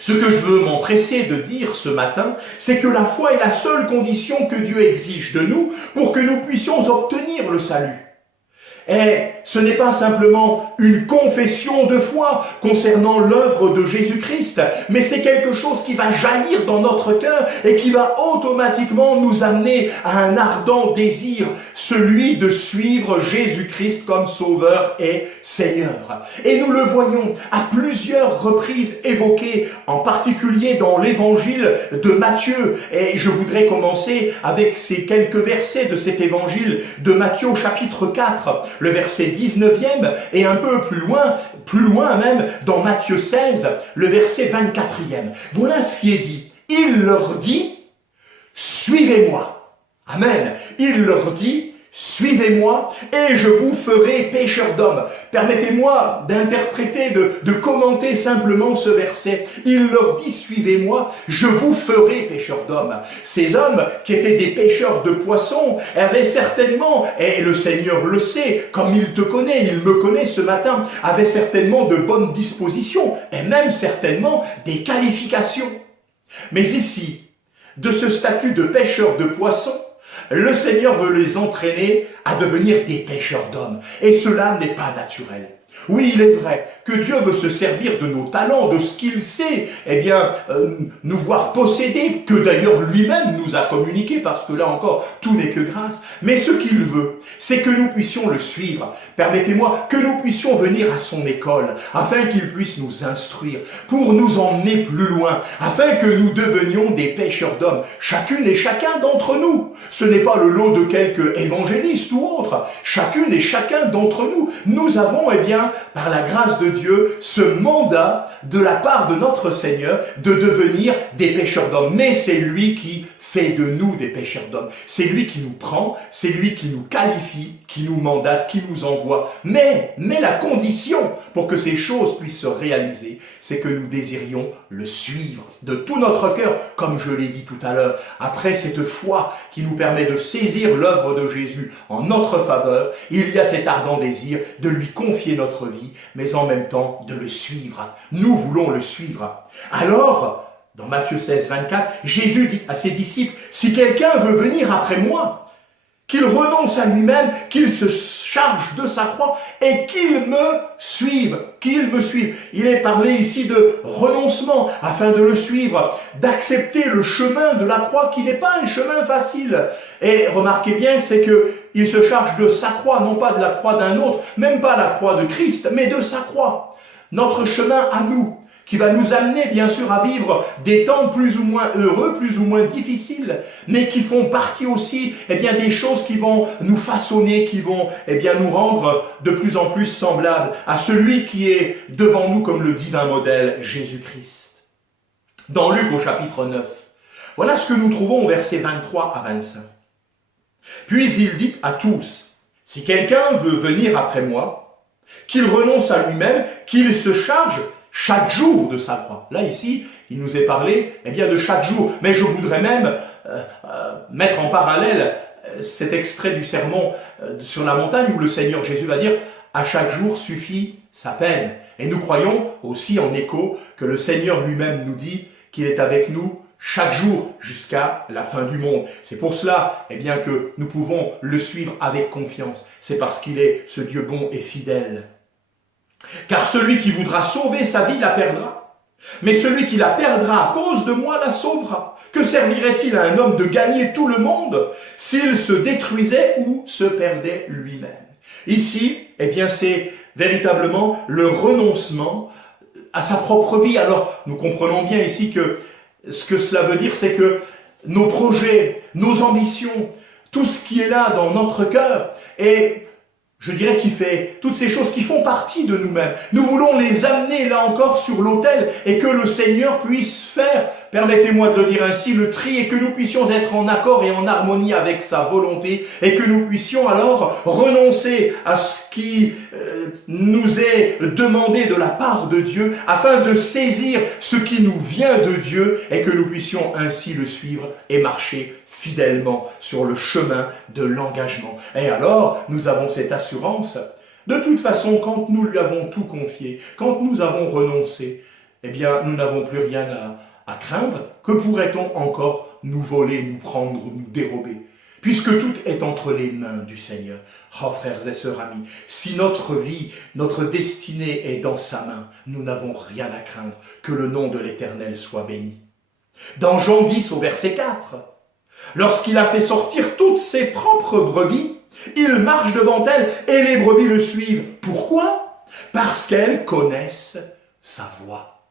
Ce que je veux m'empresser de dire ce matin, c'est que la foi est la seule condition que Dieu exige de nous pour que nous puissions obtenir le salut. Et ce n'est pas simplement une confession de foi concernant l'œuvre de Jésus-Christ, mais c'est quelque chose qui va jaillir dans notre cœur et qui va automatiquement nous amener à un ardent désir, celui de suivre Jésus-Christ comme Sauveur et Seigneur. Et nous le voyons à plusieurs reprises évoqué, en particulier dans l'évangile de Matthieu. Et je voudrais commencer avec ces quelques versets de cet évangile de Matthieu au chapitre 4. Le verset 19e et un peu plus loin même, dans Matthieu 16, le verset 24e. Voilà ce qui est dit. Il leur dit, suivez-moi. Amen. Il leur dit, suivez-moi et je vous ferai pécheurs d'hommes. Permettez-moi d'interpréter, de commenter simplement ce verset. Il leur dit, suivez-moi, je vous ferai pécheurs d'hommes. Ces hommes qui étaient des pêcheurs de poissons avaient certainement, et le Seigneur le sait, comme il te connaît, il me connaît ce matin, avaient certainement de bonnes dispositions et même certainement des qualifications. Mais ici, de ce statut de pêcheur de poissons, le Seigneur veut les entraîner à devenir des pêcheurs d'hommes. Et cela n'est pas naturel. Oui, il est vrai que Dieu veut se servir de nos talents, de ce qu'il sait, nous voir posséder, que d'ailleurs lui-même nous a communiqué, parce que là encore, tout n'est que grâce. Mais ce qu'il veut, c'est que nous puissions le suivre. Permettez-moi que nous puissions venir à son école, afin qu'il puisse nous instruire, pour nous emmener plus loin, afin que nous devenions des pêcheurs d'hommes, chacune et chacun d'entre nous. Ce n'est pas le lot de quelques évangélistes ou autres. Chacune et chacun d'entre nous, nous avons, par la grâce de Dieu, ce mandat de la part de notre Seigneur de devenir des pêcheurs d'hommes. Mais c'est lui qui fait de nous des pêcheurs d'hommes. C'est lui qui nous prend, c'est lui qui nous qualifie, qui nous mandate, qui nous envoie. Mais la condition pour que ces choses puissent se réaliser, c'est que nous désirions le suivre de tout notre cœur, comme je l'ai dit tout à l'heure. Après cette foi qui nous permet de saisir l'œuvre de Jésus en notre faveur, il y a cet ardent désir de lui confier notre vie, mais en même temps de le suivre. Nous voulons le suivre. Alors, dans Matthieu 16, 24, Jésus dit à ses disciples, « Si quelqu'un veut venir après moi, qu'il renonce à lui-même, qu'il se charge de sa croix et qu'il me suive. » Qu'il me suive. Il est parlé ici de renoncement afin de le suivre, d'accepter le chemin de la croix qui n'est pas un chemin facile. Et remarquez bien, c'est qu'il se charge de sa croix, non pas de la croix d'un autre, même pas la croix de Christ, mais de sa croix. Notre chemin à nous, qui va nous amener bien sûr à vivre des temps plus ou moins heureux, plus ou moins difficiles, mais qui font partie aussi des choses qui vont nous façonner, qui vont nous rendre de plus en plus semblables à celui qui est devant nous comme le divin modèle, Jésus-Christ. Dans Luc au chapitre 9, voilà ce que nous trouvons au verset 23 à 25. Puis il dit à tous, « Si quelqu'un veut venir après moi, qu'il renonce à lui-même, qu'il se charge chaque jour de sa croix. » Là, ici, il nous est parlé de chaque jour. Mais je voudrais même mettre en parallèle cet extrait du sermon sur la montagne où le Seigneur Jésus va dire « À chaque jour suffit sa peine ». Et nous croyons aussi en écho que le Seigneur lui-même nous dit qu'il est avec nous chaque jour jusqu'à la fin du monde. C'est pour cela que nous pouvons le suivre avec confiance. C'est parce qu'il est ce Dieu bon et fidèle. Car celui qui voudra sauver sa vie la perdra, mais celui qui la perdra à cause de moi la sauvera. Que servirait-il à un homme de gagner tout le monde s'il se détruisait ou se perdait lui-même? Ici, eh bien, c'est véritablement le renoncement à sa propre vie. Alors, nous comprenons bien ici que ce que cela veut dire, c'est que nos projets, nos ambitions, tout ce qui est là dans notre cœur, et je dirais qu'il fait toutes ces choses qui font partie de nous-mêmes. Nous voulons les amener là encore sur l'autel et que le Seigneur puisse faire, permettez-moi de le dire ainsi, le tri et que nous puissions être en accord et en harmonie avec sa volonté et que nous puissions alors renoncer à ce qui nous est demandé de la part de Dieu afin de saisir ce qui nous vient de Dieu et que nous puissions ainsi le suivre et marcher fidèlement sur le chemin de l'engagement. Et alors, nous avons cette assurance. De toute façon, quand nous lui avons tout confié, quand nous avons renoncé, eh bien, nous n'avons plus rien à craindre. Que pourrait-on encore nous voler, nous prendre, nous dérober? Puisque tout est entre les mains du Seigneur. Oh, frères et sœurs amis, si notre vie, notre destinée est dans sa main, nous n'avons rien à craindre. Que le nom de l'Éternel soit béni. Dans Jean 10 au verset 4, lorsqu'il a fait sortir toutes ses propres brebis, il marche devant elles et les brebis le suivent. Pourquoi? Parce qu'elles connaissent sa voix.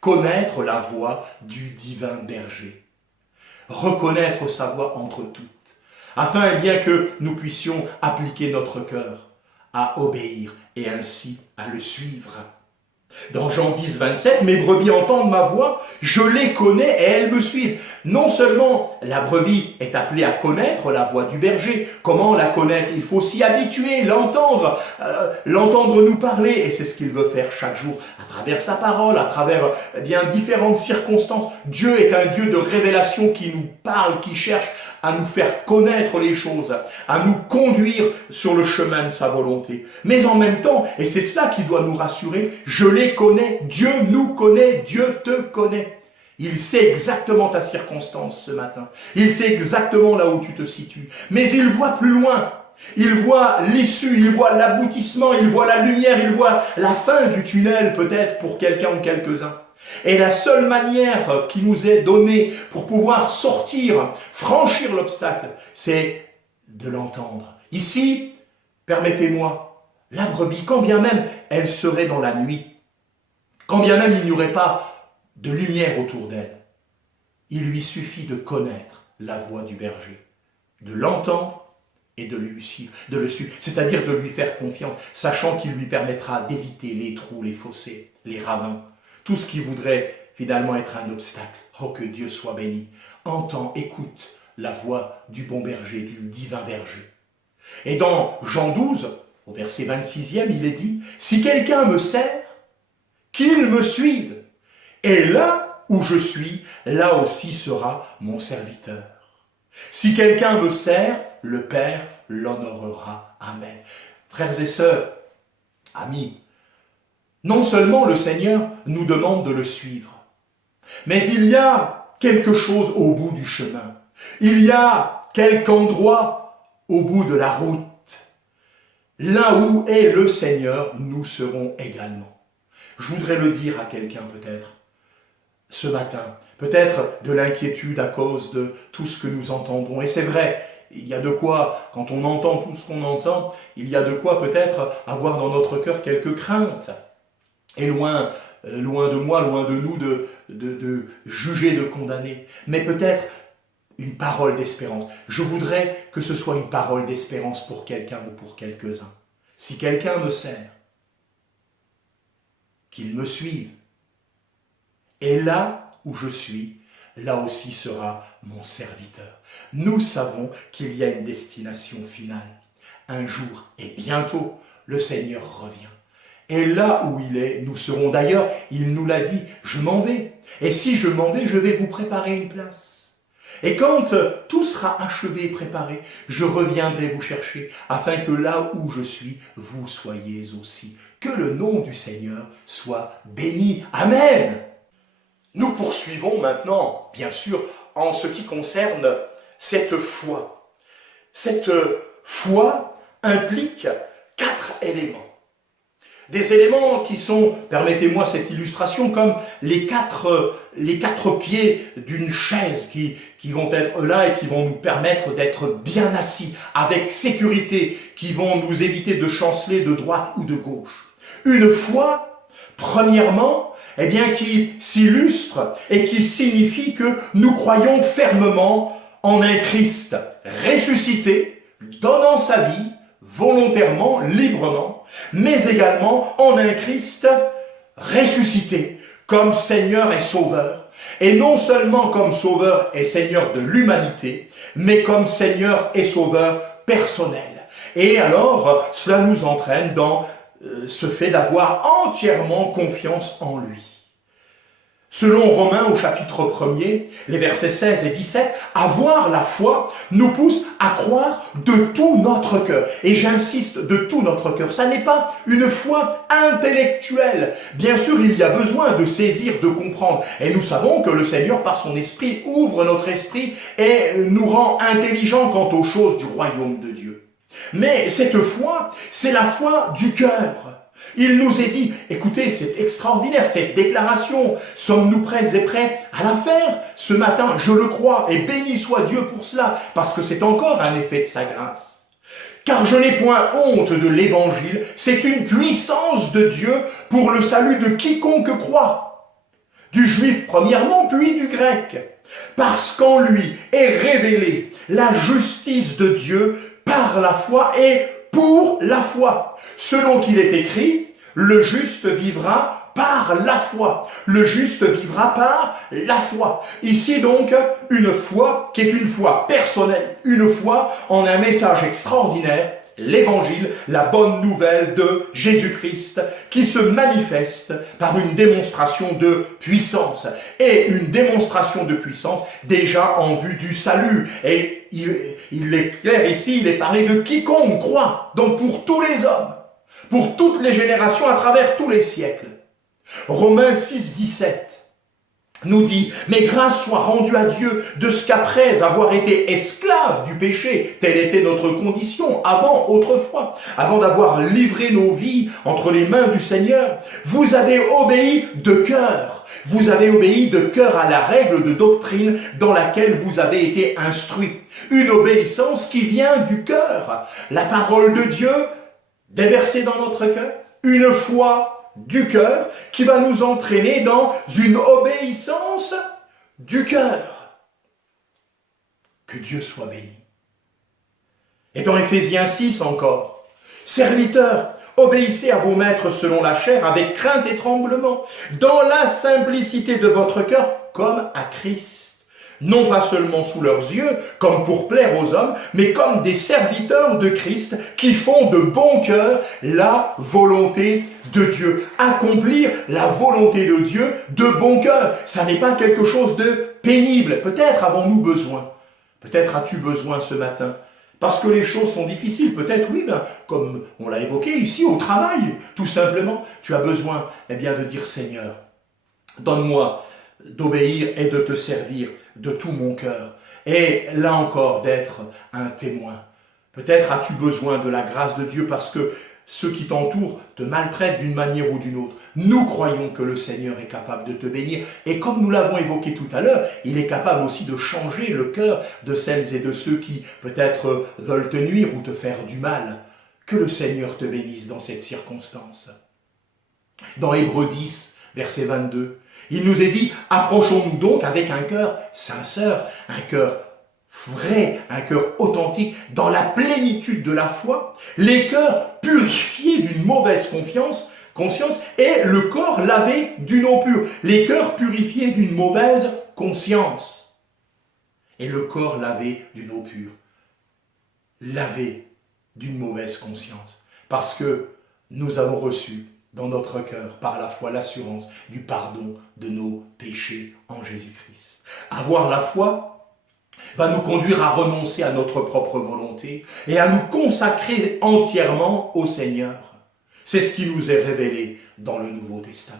Connaître la voix du divin berger. Reconnaître sa voix entre toutes. Afin bien que nous puissions appliquer notre cœur à obéir et ainsi à le suivre. Dans Jean 10, 27, mes brebis entendent ma voix, je les connais et elles me suivent. Non seulement la brebis est appelée à connaître la voix du berger, comment la connaître? Il faut s'y habituer, l'entendre nous parler, et c'est ce qu'il veut faire chaque jour, à travers sa parole, à travers différentes circonstances. Dieu est un Dieu de révélation qui nous parle, qui cherche à nous faire connaître les choses, à nous conduire sur le chemin de sa volonté. Mais en même temps, et c'est cela qui doit nous rassurer, je les connais, Dieu nous connaît, Dieu te connaît. Il sait exactement ta circonstance ce matin. Il sait exactement là où tu te situes. Mais il voit plus loin. Il voit l'issue, il voit l'aboutissement, il voit la lumière, il voit la fin du tunnel peut-être pour quelqu'un ou quelques-uns. Et la seule manière qui nous est donnée pour pouvoir sortir, franchir l'obstacle, c'est de l'entendre. Ici, permettez-moi, la brebis, quand bien même elle serait dans la nuit, quand bien même il n'y aurait pas de lumière autour d'elle, il lui suffit de connaître la voix du berger, de l'entendre et de le suivre, c'est-à-dire de lui faire confiance, sachant qu'il lui permettra d'éviter les trous, les fossés, les ravins, tout ce qui voudrait finalement être un obstacle. Oh, que Dieu soit béni. Entends, écoute la voix du bon berger, du divin berger. Et dans Jean 12, au verset 26e, il est dit, « Si quelqu'un me sert, qu'il me suive, et là où je suis, là aussi sera mon serviteur. Si quelqu'un me sert, le Père l'honorera. Amen. » Frères et sœurs, amis, non seulement le Seigneur nous demande de le suivre, mais il y a quelque chose au bout du chemin. Il y a quelque endroit au bout de la route. Là où est le Seigneur, nous serons également. Je voudrais le dire à quelqu'un peut-être ce matin, peut-être de l'inquiétude à cause de tout ce que nous entendons. Et c'est vrai, il y a de quoi, quand on entend tout ce qu'on entend, il y a de quoi peut-être avoir dans notre cœur quelques craintes. Et loin de moi, loin de nous de juger, de condamner. Mais peut-être une parole d'espérance. Je voudrais que ce soit une parole d'espérance pour quelqu'un ou pour quelques-uns. Si quelqu'un me sert, qu'il me suive. Et là où je suis, là aussi sera mon serviteur. Nous savons qu'il y a une destination finale. Un jour, et bientôt, le Seigneur revient. Et là où il est, nous serons. D'ailleurs, il nous l'a dit, je m'en vais. Et si je m'en vais, je vais vous préparer une place. Et quand tout sera achevé et préparé, je reviendrai vous chercher, afin que là où je suis, vous soyez aussi. Que le nom du Seigneur soit béni. Amen. Nous poursuivons maintenant, bien sûr, en ce qui concerne cette foi. Cette foi implique 4 éléments. Des éléments qui sont, permettez-moi cette illustration, comme les quatre pieds d'une chaise qui vont être là et qui vont nous permettre d'être bien assis, avec sécurité, qui vont nous éviter de chanceler de droite ou de gauche. Une foi, premièrement, eh bien, qui s'illustre et qui signifie que nous croyons fermement en un Christ ressuscité, donnant sa vie, volontairement, librement, mais également en un Christ ressuscité, comme Seigneur et Sauveur, et non seulement comme Sauveur et Seigneur de l'humanité, mais comme Seigneur et Sauveur personnel. Et alors, cela nous entraîne dans ce fait d'avoir entièrement confiance en lui. Selon Romains au chapitre 1er, les versets 16 et 17, avoir la foi nous pousse à croire de tout notre cœur. Et j'insiste, de tout notre cœur. Ça n'est pas une foi intellectuelle. Bien sûr, il y a besoin de saisir, de comprendre. Et nous savons que le Seigneur, par son esprit, ouvre notre esprit et nous rend intelligents quant aux choses du royaume de Dieu. Mais cette foi, c'est la foi du cœur. Il nous est dit, écoutez, c'est extraordinaire, cette déclaration, sommes-nous prêts et prêts à la faire ce matin? Je le crois, et béni soit Dieu pour cela, parce que c'est encore un effet de sa grâce. Car je n'ai point honte de l'évangile, c'est une puissance de Dieu pour le salut de quiconque croit, du juif premièrement, puis du grec, parce qu'en lui est révélée la justice de Dieu par la foi et pour la foi, selon qu'il est écrit, le juste vivra par la foi. Le juste vivra par la foi. Ici donc, une foi qui est une foi personnelle, une foi en un message extraordinaire, l'évangile, la bonne nouvelle de Jésus-Christ, qui se manifeste par une démonstration de puissance. Et une démonstration de puissance déjà en vue du salut. Et il est clair ici, il est parlé de quiconque croit, donc pour tous les hommes, pour toutes les générations à travers tous les siècles. Romains 6, 17 nous dit, mais grâce soit rendue à Dieu de ce qu'après avoir été esclaves du péché, telle était notre condition avant, autrefois, avant d'avoir livré nos vies entre les mains du Seigneur, vous avez obéi de cœur. Vous avez obéi de cœur à la règle de doctrine dans laquelle vous avez été instruits. Une obéissance qui vient du cœur. La parole de Dieu déversée dans notre cœur. Une foi du cœur qui va nous entraîner dans une obéissance du cœur. Que Dieu soit béni. Et dans Éphésiens 6 encore, serviteurs, obéissez à vos maîtres selon la chair avec crainte et tremblement, dans la simplicité de votre cœur comme à Christ. Non pas seulement sous leurs yeux, comme pour plaire aux hommes, mais comme des serviteurs de Christ qui font de bon cœur la volonté de Dieu. Accomplir la volonté de Dieu de bon cœur. Ça n'est pas quelque chose de pénible. Peut-être avons-nous besoin. Peut-être as-tu besoin ce matin. Parce que les choses sont difficiles. Peut-être, oui, comme on l'a évoqué ici, au travail, tout simplement. Tu as besoin, de dire Seigneur, donne-moi d'obéir et de te servir de tout mon cœur. Et là encore, d'être un témoin. Peut-être as-tu besoin de la grâce de Dieu parce que ceux qui t'entourent te maltraitent d'une manière ou d'une autre. Nous croyons que le Seigneur est capable de te bénir. Et comme nous l'avons évoqué tout à l'heure, il est capable aussi de changer le cœur de celles et de ceux qui peut-être veulent te nuire ou te faire du mal. Que le Seigneur te bénisse dans cette circonstance. Dans Hébreux 10, verset 22, il nous est dit, approchons-nous donc avec un cœur sincère, un cœur vrai, un cœur authentique, dans la plénitude de la foi, les cœurs purifiés d'une mauvaise conscience et le corps lavé d'une eau pure. Les cœurs purifiés d'une mauvaise conscience et le corps lavé d'une eau pure. Lavé d'une mauvaise conscience. Parce que nous avons reçu dans notre cœur, par la foi, l'assurance du pardon de nos péchés en Jésus-Christ. Avoir la foi va nous conduire à renoncer à notre propre volonté et à nous consacrer entièrement au Seigneur. C'est ce qui nous est révélé dans le Nouveau Testament.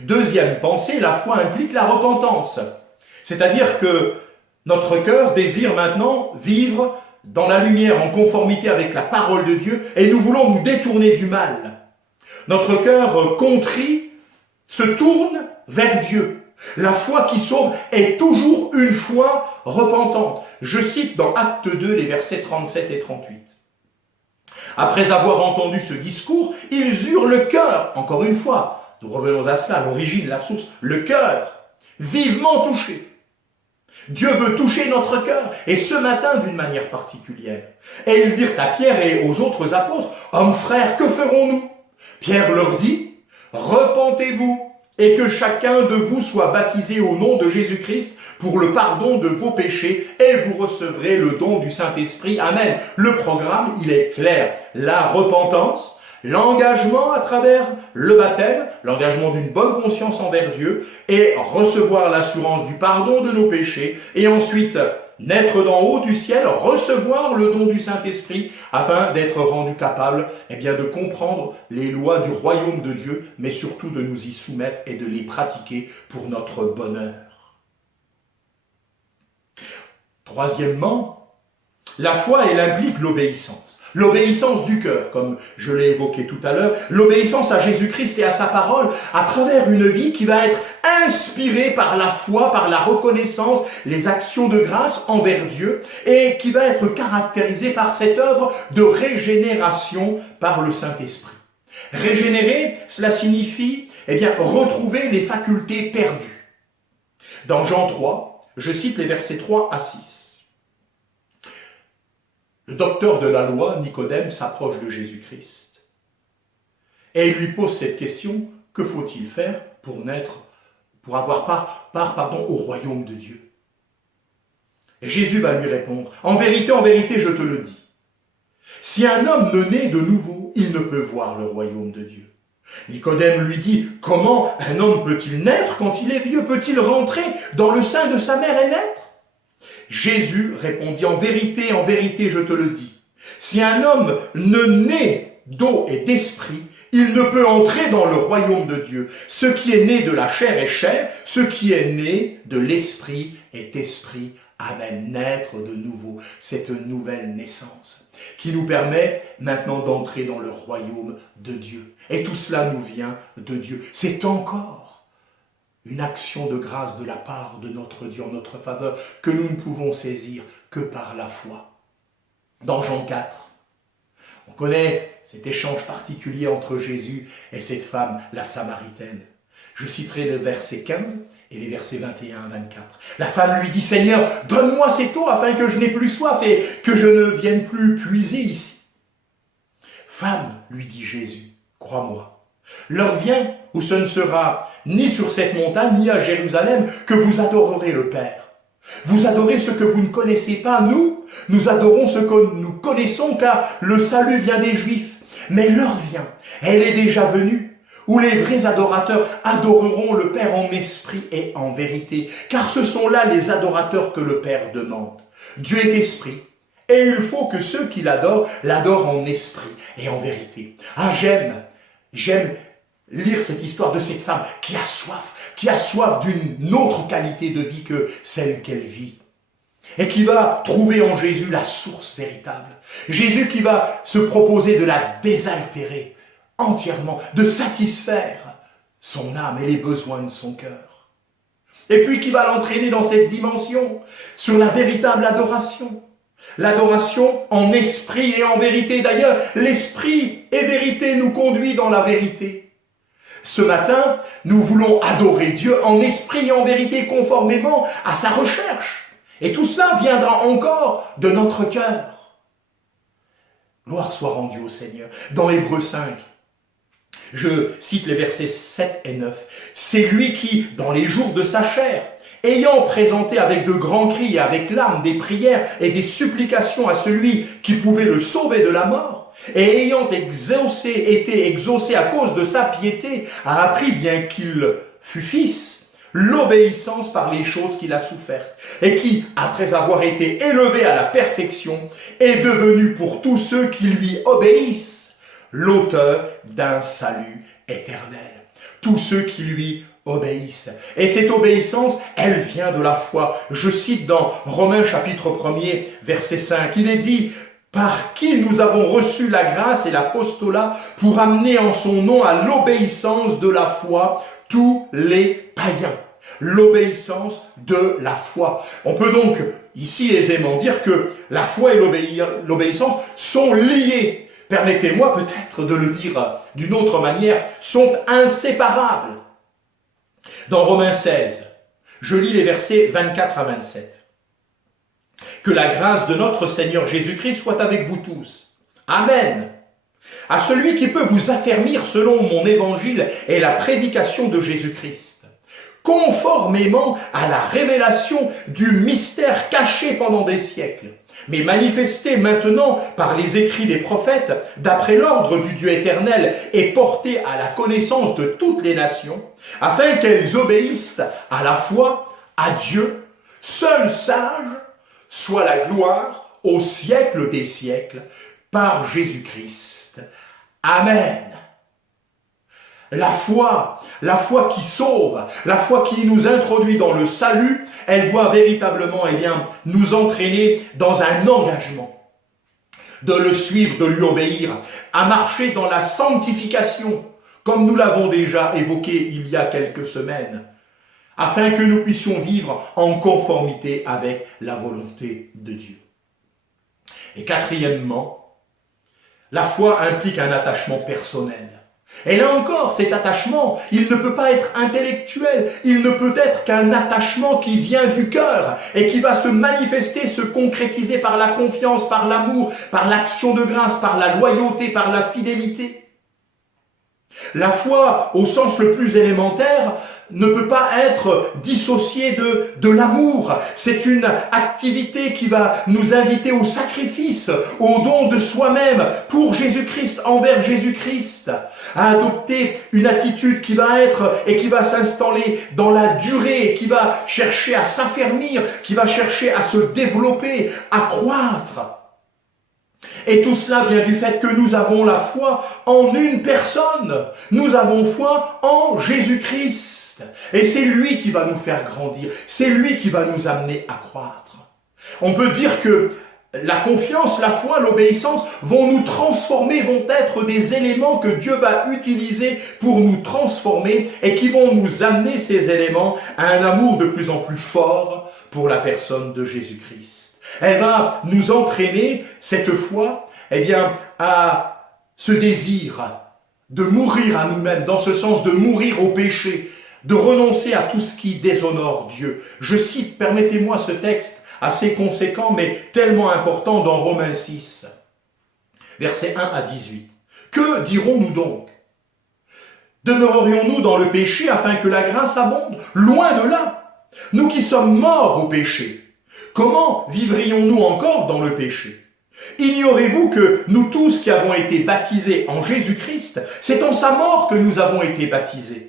Deuxième pensée, la foi implique la repentance. C'est-à-dire que notre cœur désire maintenant vivre dans la lumière, en conformité avec la parole de Dieu, et nous voulons nous détourner du mal. Notre cœur contrit se tourne vers Dieu. La foi qui sauve est toujours une foi repentante. Je cite dans Acte 2 les versets 37 et 38. Après avoir entendu ce discours, ils eurent le cœur, encore une fois, nous revenons à cela, l'origine, la source, le cœur, vivement touché. Dieu veut toucher notre cœur, et ce matin d'une manière particulière. Et ils dirent à Pierre et aux autres apôtres, « Hommes frères, que ferons-nous » Pierre leur dit, « Repentez-vous, et que chacun de vous soit baptisé au nom de Jésus-Christ pour le pardon de vos péchés, et vous recevrez le don du Saint-Esprit. » Amen. Le programme, il est clair. La repentance, l'engagement à travers le baptême, l'engagement d'une bonne conscience envers Dieu, et recevoir l'assurance du pardon de nos péchés, et ensuite naître d'en haut du ciel, recevoir le don du Saint-Esprit, afin d'être rendu capable de comprendre les lois du royaume de Dieu, mais surtout de nous y soumettre et de les pratiquer pour notre bonheur. Troisièmement, la foi, elle implique l'obéissance. L'obéissance du cœur, comme je l'ai évoqué tout à l'heure, l'obéissance à Jésus-Christ et à sa parole, à travers une vie qui va être inspirée par la foi, par la reconnaissance, les actions de grâce envers Dieu, et qui va être caractérisée par cette œuvre de régénération par le Saint-Esprit. Régénérer, cela signifie retrouver les facultés perdues. Dans Jean 3, je cite les versets 3 à 6. Le docteur de la loi, Nicodème, s'approche de Jésus-Christ et il lui pose cette question, que faut-il faire pour avoir part au royaume de Dieu? Et Jésus va lui répondre, en vérité, je te le dis, si un homme ne naît de nouveau, il ne peut voir le royaume de Dieu. Nicodème lui dit, comment un homme peut-il naître quand il est vieux? Peut-il rentrer dans le sein de sa mère et naître? Jésus répondit, en vérité, je te le dis, si un homme ne naît d'eau et d'esprit, il ne peut entrer dans le royaume de Dieu. Ce qui est né de la chair est chair, ce qui est né de l'esprit est esprit. Amen. Naître de nouveau, cette nouvelle naissance qui nous permet maintenant d'entrer dans le royaume de Dieu. Et tout cela nous vient de Dieu. C'est encore une action de grâce de la part de notre Dieu en notre faveur que nous ne pouvons saisir que par la foi. Dans Jean 4, on connaît cet échange particulier entre Jésus et cette femme, la Samaritaine. Je citerai le verset 15 et les versets 21 à 24. La femme lui dit, « Seigneur, donne-moi cette eau afin que je n'ai plus soif et que je ne vienne plus puiser ici. » Femme, lui dit Jésus, crois-moi, l'heure vient où ce ne sera ni sur cette montagne, ni à Jérusalem, que vous adorerez le Père. Vous adorez ce que vous ne connaissez pas. Nous adorons ce que nous connaissons, car le salut vient des Juifs. Mais l'heure vient, elle est déjà venue, où les vrais adorateurs adoreront le Père en esprit et en vérité, car ce sont là les adorateurs que le Père demande. Dieu est esprit, et il faut que ceux qui l'adorent en esprit et en vérité. Ah, j'aime lire cette histoire de cette femme qui a soif d'une autre qualité de vie que celle qu'elle vit. Et qui va trouver en Jésus la source véritable. Jésus qui va se proposer de la désaltérer entièrement, de satisfaire son âme et les besoins de son cœur. Et puis qui va l'entraîner dans cette dimension, sur la véritable adoration. L'adoration en esprit et en vérité. D'ailleurs, l'esprit et vérité nous conduit dans la vérité. Ce matin, nous voulons adorer Dieu en esprit et en vérité conformément à sa recherche. Et tout cela viendra encore de notre cœur. Gloire soit rendue au Seigneur. Dans Hébreux 5, je cite les versets 7 et 9. C'est lui qui, dans les jours de sa chair, ayant présenté avec de grands cris et avec larmes des prières et des supplications à celui qui pouvait le sauver de la mort, et ayant été exaucé à cause de sa piété, a appris, bien qu'il fût fils, l'obéissance par les choses qu'il a souffertes, et qui, après avoir été élevé à la perfection, est devenu pour tous ceux qui lui obéissent, l'auteur d'un salut éternel. Tous ceux qui lui obéissent. Et cette obéissance, elle vient de la foi. Je cite dans Romains chapitre 1er, verset 5, il est dit, par qui nous avons reçu la grâce et l'apostolat pour amener en son nom à l'obéissance de la foi tous les païens. L'obéissance de la foi. On peut donc ici aisément dire que la foi et l'obéissance sont liées. Permettez-moi peut-être de le dire d'une autre manière, sont inséparables. Dans Romains 16, je lis les versets 24 à 27. Que la grâce de notre Seigneur Jésus-Christ soit avec vous tous. Amen. À celui qui peut vous affermir selon mon évangile et la prédication de Jésus-Christ, conformément à la révélation du mystère caché pendant des siècles, mais manifesté maintenant par les écrits des prophètes, d'après l'ordre du Dieu éternel et porté à la connaissance de toutes les nations, afin qu'elles obéissent à la fois à Dieu, seul sage, soit la gloire au siècle des siècles, par Jésus-Christ. Amen. La foi qui sauve, la foi qui nous introduit dans le salut, elle doit véritablement nous entraîner dans un engagement, de le suivre, de lui obéir, à marcher dans la sanctification, comme nous l'avons déjà évoqué il y a quelques semaines, afin que nous puissions vivre en conformité avec la volonté de Dieu. Et quatrièmement, la foi implique un attachement personnel. Et là encore, cet attachement, il ne peut pas être intellectuel, il ne peut être qu'un attachement qui vient du cœur et qui va se manifester, se concrétiser par la confiance, par l'amour, par l'action de grâce, par la loyauté, par la fidélité. La foi, au sens le plus élémentaire, ne peut pas être dissociée de l'amour. C'est une activité qui va nous inviter au sacrifice, au don de soi-même pour Jésus-Christ, envers Jésus-Christ, à adopter une attitude qui va être et qui va s'installer dans la durée, qui va chercher à s'affermir, qui va chercher à se développer, à croître. Et tout cela vient du fait que nous avons la foi en une personne. Nous avons foi en Jésus-Christ. Et c'est lui qui va nous faire grandir. C'est lui qui va nous amener à croître. On peut dire que la confiance, la foi, l'obéissance vont nous transformer, vont être des éléments que Dieu va utiliser pour nous transformer et qui vont nous amener ces éléments à un amour de plus en plus fort pour la personne de Jésus-Christ. Elle va nous entraîner, cette foi, à ce désir de mourir à nous-mêmes, dans ce sens de mourir au péché, de renoncer à tout ce qui déshonore Dieu. Je cite, permettez-moi ce texte assez conséquent, mais tellement important dans Romains 6, versets 1 à 18. Que dirons-nous donc? Demeurerions-nous dans le péché afin que la grâce abonde? Loin de là. Nous qui sommes morts au péché, comment vivrions-nous encore dans le péché? Ignorez-vous que nous tous qui avons été baptisés en Jésus-Christ, c'est en sa mort que nous avons été baptisés.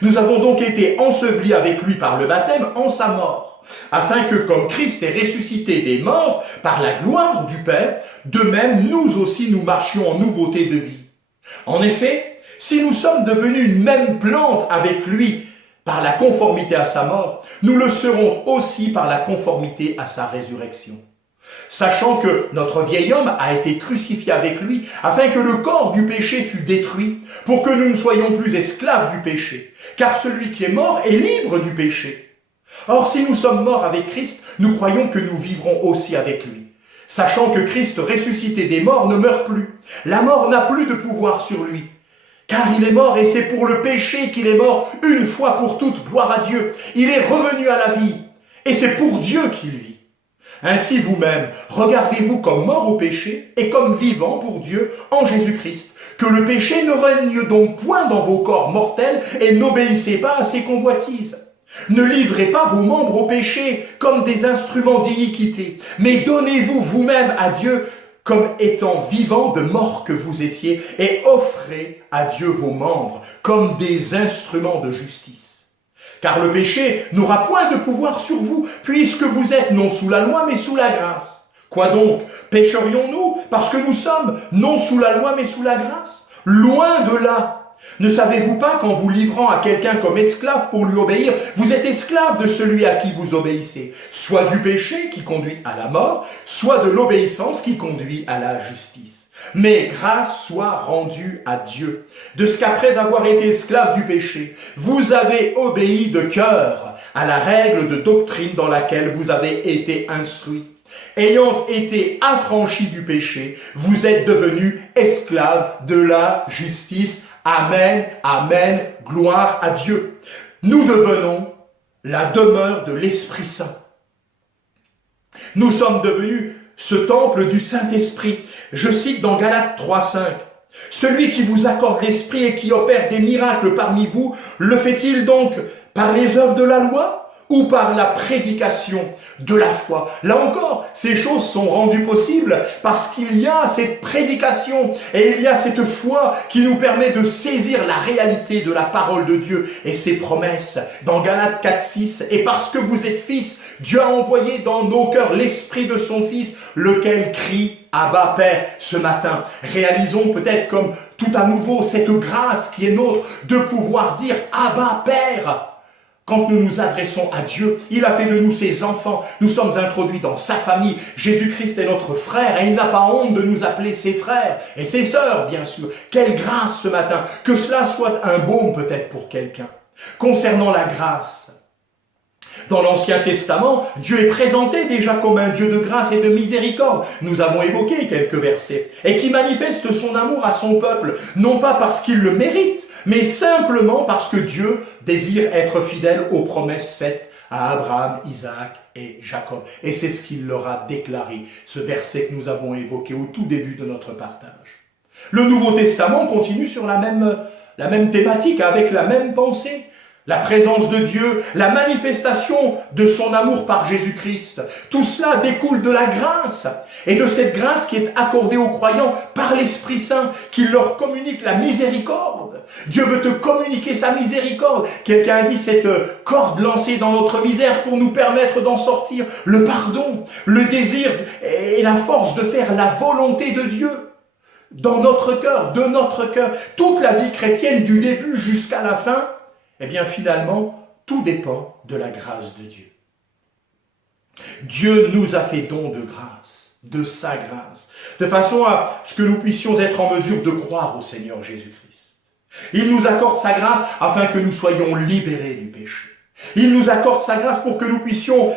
Nous avons donc été ensevelis avec lui par le baptême en sa mort, afin que comme Christ est ressuscité des morts par la gloire du Père, de même nous aussi nous marchions en nouveauté de vie. En effet, si nous sommes devenus une même plante avec lui par la conformité à sa mort, nous le serons aussi par la conformité à sa résurrection. Sachant que notre vieil homme a été crucifié avec lui, afin que le corps du péché fût détruit, pour que nous ne soyons plus esclaves du péché, car celui qui est mort est libre du péché. Or, si nous sommes morts avec Christ, nous croyons que nous vivrons aussi avec lui. Sachant que Christ ressuscité des morts ne meurt plus, la mort n'a plus de pouvoir sur lui. Car il est mort et c'est pour le péché qu'il est mort une fois pour toutes, gloire à Dieu. Il est revenu à la vie et c'est pour Dieu qu'il vit. Ainsi vous-même, regardez-vous comme mort au péché et comme vivant pour Dieu en Jésus-Christ. Que le péché ne règne donc point dans vos corps mortels et n'obéissez pas à ses convoitises. Ne livrez pas vos membres au péché comme des instruments d'iniquité, mais donnez-vous vous-même à Dieu comme étant vivants de mort que vous étiez et offrez à Dieu vos membres comme des instruments de justice. Car le péché n'aura point de pouvoir sur vous, puisque vous êtes non sous la loi, mais sous la grâce. Quoi donc? Pécherions-nous parce que nous sommes non sous la loi, mais sous la grâce? Loin de là. Ne savez-vous pas qu'en vous livrant à quelqu'un comme esclave pour lui obéir, vous êtes esclave de celui à qui vous obéissez, soit du péché qui conduit à la mort, soit de l'obéissance qui conduit à la justice. Mais grâce soit rendue à Dieu, de ce qu'après avoir été esclave du péché, vous avez obéi de cœur à la règle de doctrine dans laquelle vous avez été instruits. Ayant été affranchis du péché, vous êtes devenus esclaves de la justice. Amen, amen, gloire à Dieu. Nous devenons la demeure de l'Esprit Saint. Nous sommes devenus ce temple du Saint-Esprit. Je cite dans Galates 3,5. Celui qui vous accorde l'Esprit et qui opère des miracles parmi vous, le fait-il donc par les œuvres de la loi ou par la prédication de la foi? Là encore, ces choses sont rendues possibles parce qu'il y a cette prédication et il y a cette foi qui nous permet de saisir la réalité de la parole de Dieu et ses promesses. Dans Galates 4,6, et parce que vous êtes fils, Dieu a envoyé dans nos cœurs l'esprit de son Fils, lequel crie Abba Père. Ce matin, réalisons peut-être comme tout à nouveau cette grâce qui est nôtre de pouvoir dire Abba Père. Quand nous nous adressons à Dieu, il a fait de nous ses enfants. Nous sommes introduits dans sa famille. Jésus-Christ est notre frère et il n'a pas honte de nous appeler ses frères et ses sœurs, bien sûr. Quelle grâce ce matin. Que cela soit un baume peut-être pour quelqu'un. Concernant la grâce, dans l'Ancien Testament, Dieu est présenté déjà comme un Dieu de grâce et de miséricorde. Nous avons évoqué quelques versets. Et qui manifeste son amour à son peuple, non pas parce qu'il le mérite, mais simplement parce que Dieu désire être fidèle aux promesses faites à Abraham, Isaac et Jacob. Et c'est ce qu'il leur a déclaré, ce verset que nous avons évoqué au tout début de notre partage. Le Nouveau Testament continue sur la même thématique, avec la même pensée. La présence de Dieu, la manifestation de son amour par Jésus-Christ. Tout cela découle de la grâce et de cette grâce qui est accordée aux croyants par l'Esprit Saint qui leur communique la miséricorde. Dieu veut te communiquer sa miséricorde. Quelqu'un a dit cette corde lancée dans notre misère pour nous permettre d'en sortir. Le pardon, le désir et la force de faire la volonté de Dieu. Dans notre cœur, de notre cœur. Toute la vie chrétienne du début jusqu'à la fin, eh bien finalement, tout dépend de la grâce de Dieu. Dieu nous a fait don de grâce, de sa grâce, de façon à ce que nous puissions être en mesure de croire au Seigneur Jésus-Christ. Il nous accorde sa grâce afin que nous soyons libérés du péché. Il nous accorde sa grâce pour que nous puissions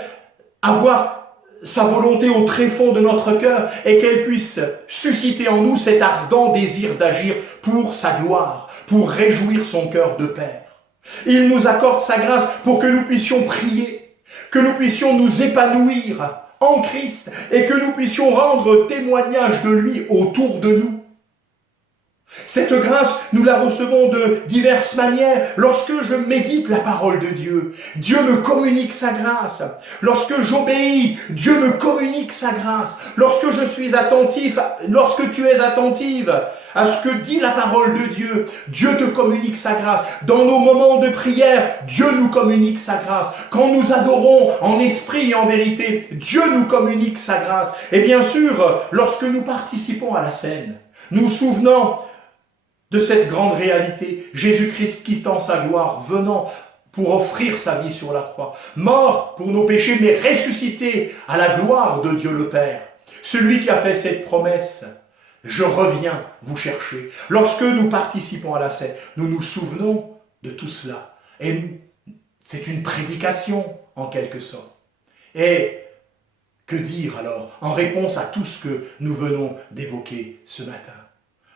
avoir sa volonté au tréfonds de notre cœur et qu'elle puisse susciter en nous cet ardent désir d'agir pour sa gloire, pour réjouir son cœur de Père. Il nous accorde sa grâce pour que nous puissions prier, que nous puissions nous épanouir en Christ et que nous puissions rendre témoignage de lui autour de nous. Cette grâce, nous la recevons de diverses manières. Lorsque je médite la parole de Dieu, Dieu me communique sa grâce. Lorsque j'obéis, Dieu me communique sa grâce. Lorsque je suis attentif, lorsque tu es attentive à ce que dit la parole de Dieu, Dieu te communique sa grâce. Dans nos moments de prière, Dieu nous communique sa grâce. Quand nous adorons en esprit et en vérité, Dieu nous communique sa grâce. Et bien sûr, lorsque nous participons à la scène, nous souvenons de cette grande réalité, Jésus-Christ quittant sa gloire, venant pour offrir sa vie sur la croix, mort pour nos péchés, mais ressuscité à la gloire de Dieu le Père. Celui qui a fait cette promesse, je reviens vous chercher. Lorsque nous participons à la scène, nous nous souvenons de tout cela. Et c'est une prédication en quelque sorte. Et que dire alors en réponse à tout ce que nous venons d'évoquer ce matin?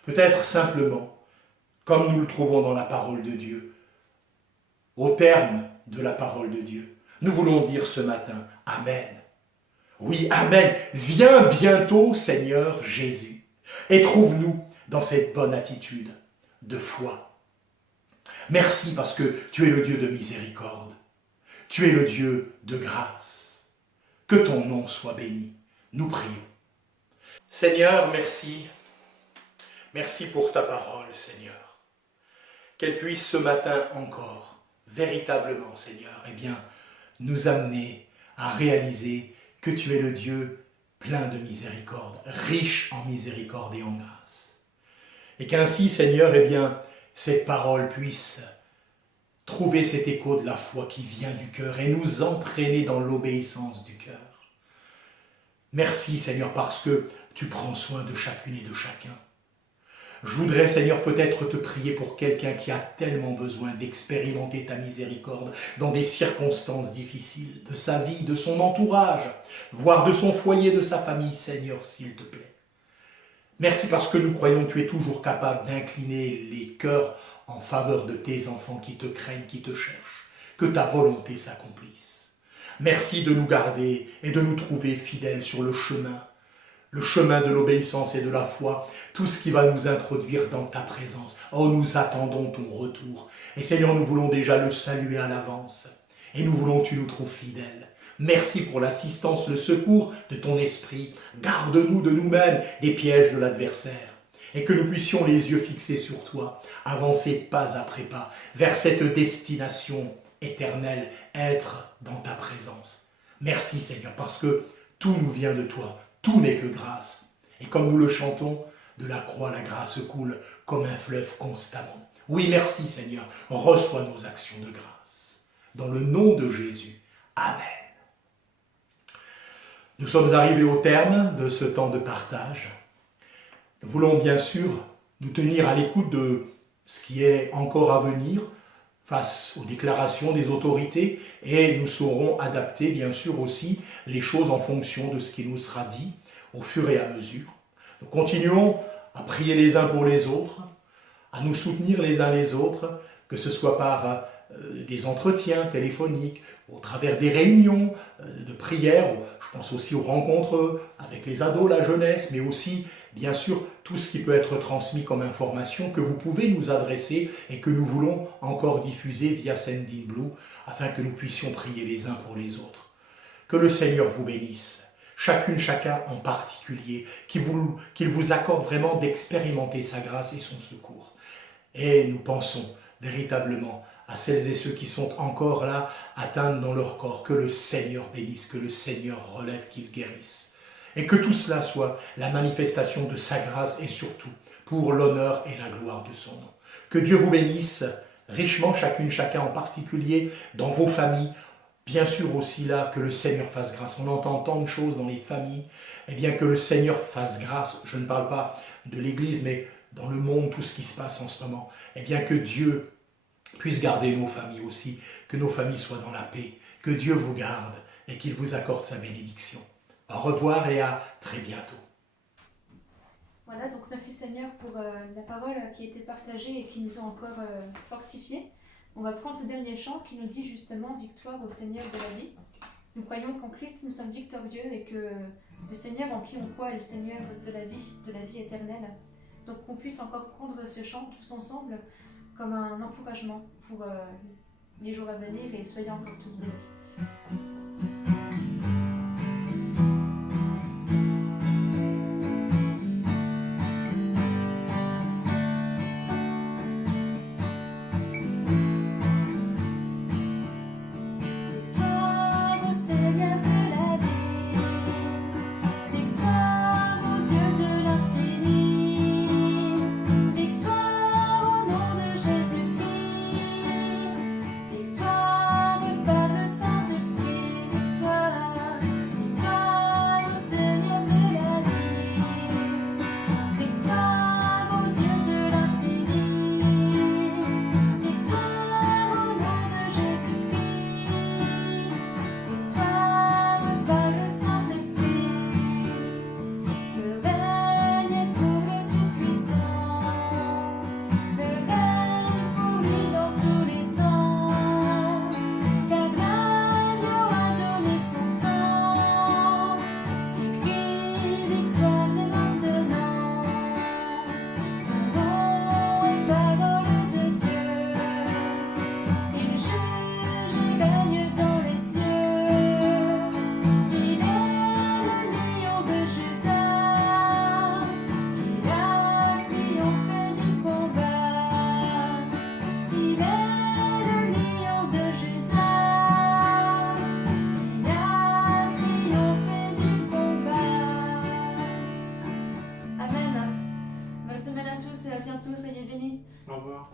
Peut-être simplement, comme nous le trouvons dans la parole de Dieu, au terme de la parole de Dieu, nous voulons dire ce matin, Amen. Oui, Amen. Viens bientôt, Seigneur Jésus, et trouve-nous dans cette bonne attitude de foi. Merci parce que tu es le Dieu de miséricorde, tu es le Dieu de grâce. Que ton nom soit béni, nous prions. Seigneur, merci. Merci pour ta parole, Seigneur. Qu'elle puisse ce matin encore, véritablement, Seigneur, eh bien, nous amener à réaliser que tu es le Dieu plein de miséricorde, riche en miséricorde et en grâce. Et qu'ainsi, Seigneur, eh bien, cette parole puisse trouver cet écho de la foi qui vient du cœur et nous entraîner dans l'obéissance du cœur. Merci Seigneur parce que tu prends soin de chacune et de chacun. Je voudrais, Seigneur, peut-être te prier pour quelqu'un qui a tellement besoin d'expérimenter ta miséricorde dans des circonstances difficiles, de sa vie, de son entourage, voire de son foyer, de sa famille, Seigneur, s'il te plaît. Merci parce que nous croyons que tu es toujours capable d'incliner les cœurs en faveur de tes enfants qui te craignent, qui te cherchent, que ta volonté s'accomplisse. Merci de nous garder et de nous trouver fidèles sur le chemin de l'obéissance et de la foi, tout ce qui va nous introduire dans ta présence. Oh, nous attendons ton retour. Et Seigneur, nous voulons déjà le saluer à l'avance. Et nous voulons que tu nous trouves fidèles. Merci pour l'assistance, le secours de ton esprit. Garde-nous de nous-mêmes des pièges de l'adversaire. Et que nous puissions les yeux fixés sur toi, avancer pas après pas vers cette destination éternelle, être dans ta présence. Merci Seigneur, parce que tout nous vient de toi. Tout n'est que grâce. Et comme nous le chantons, de la croix, la grâce coule comme un fleuve constamment. Oui, merci Seigneur. Reçois nos actions de grâce. Dans le nom de Jésus. Amen. Nous sommes arrivés au terme de ce temps de partage. Nous voulons bien sûr nous tenir à l'écoute de ce qui est encore à venir face aux déclarations des autorités et nous saurons adapter bien sûr aussi les choses en fonction de ce qui nous sera dit au fur et à mesure. Nous continuons à prier les uns pour les autres, à nous soutenir les uns les autres, que ce soit par des entretiens téléphoniques, au travers des réunions de prière, je pense aussi aux rencontres avec les ados, la jeunesse, mais aussi bien sûr tout ce qui peut être transmis comme information que vous pouvez nous adresser et que nous voulons encore diffuser via Sending Blue afin que nous puissions prier les uns pour les autres. Que le Seigneur vous bénisse, chacune, chacun en particulier, qu'il vous accorde vraiment d'expérimenter sa grâce et son secours. Et nous pensons véritablement à celles et ceux qui sont encore là, atteints dans leur corps, que le Seigneur bénisse, que le Seigneur relève, qu'il guérisse. Et que tout cela soit la manifestation de sa grâce et surtout pour l'honneur et la gloire de son nom. Que Dieu vous bénisse richement, chacune, chacun en particulier, dans vos familles. Bien sûr aussi là, que le Seigneur fasse grâce. On entend tant de choses dans les familles. Eh bien que le Seigneur fasse grâce. Je ne parle pas de l'Église, mais dans le monde, tout ce qui se passe en ce moment. Eh bien que Dieu puisse garder nos familles aussi, que nos familles soient dans la paix, que Dieu vous garde et qu'il vous accorde sa bénédiction. Au revoir et à très bientôt. Voilà, donc merci Seigneur pour la parole qui a été partagée et qui nous a encore fortifiés. On va prendre ce dernier chant qui nous dit justement « Victoire au Seigneur de la vie ». Nous croyons qu'en Christ nous sommes victorieux et que le Seigneur en qui on croit est le Seigneur de la vie éternelle. Donc qu'on puisse encore prendre ce chant tous ensemble comme un encouragement pour les jours à venir et soyez encore tous bénis. Victoire par le Saint-Esprit. semaine à tous et à bientôt, soyez bénis. Au revoir.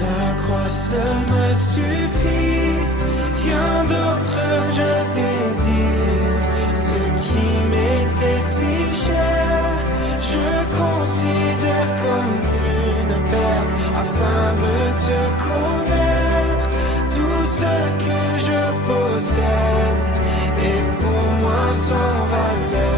La croix seule me suffit, rien d'autre je désire. Ce qui m'était si cher, je considère comme une perte, afin de te connaître. Tout ce que je possède est pour moi sans valeur.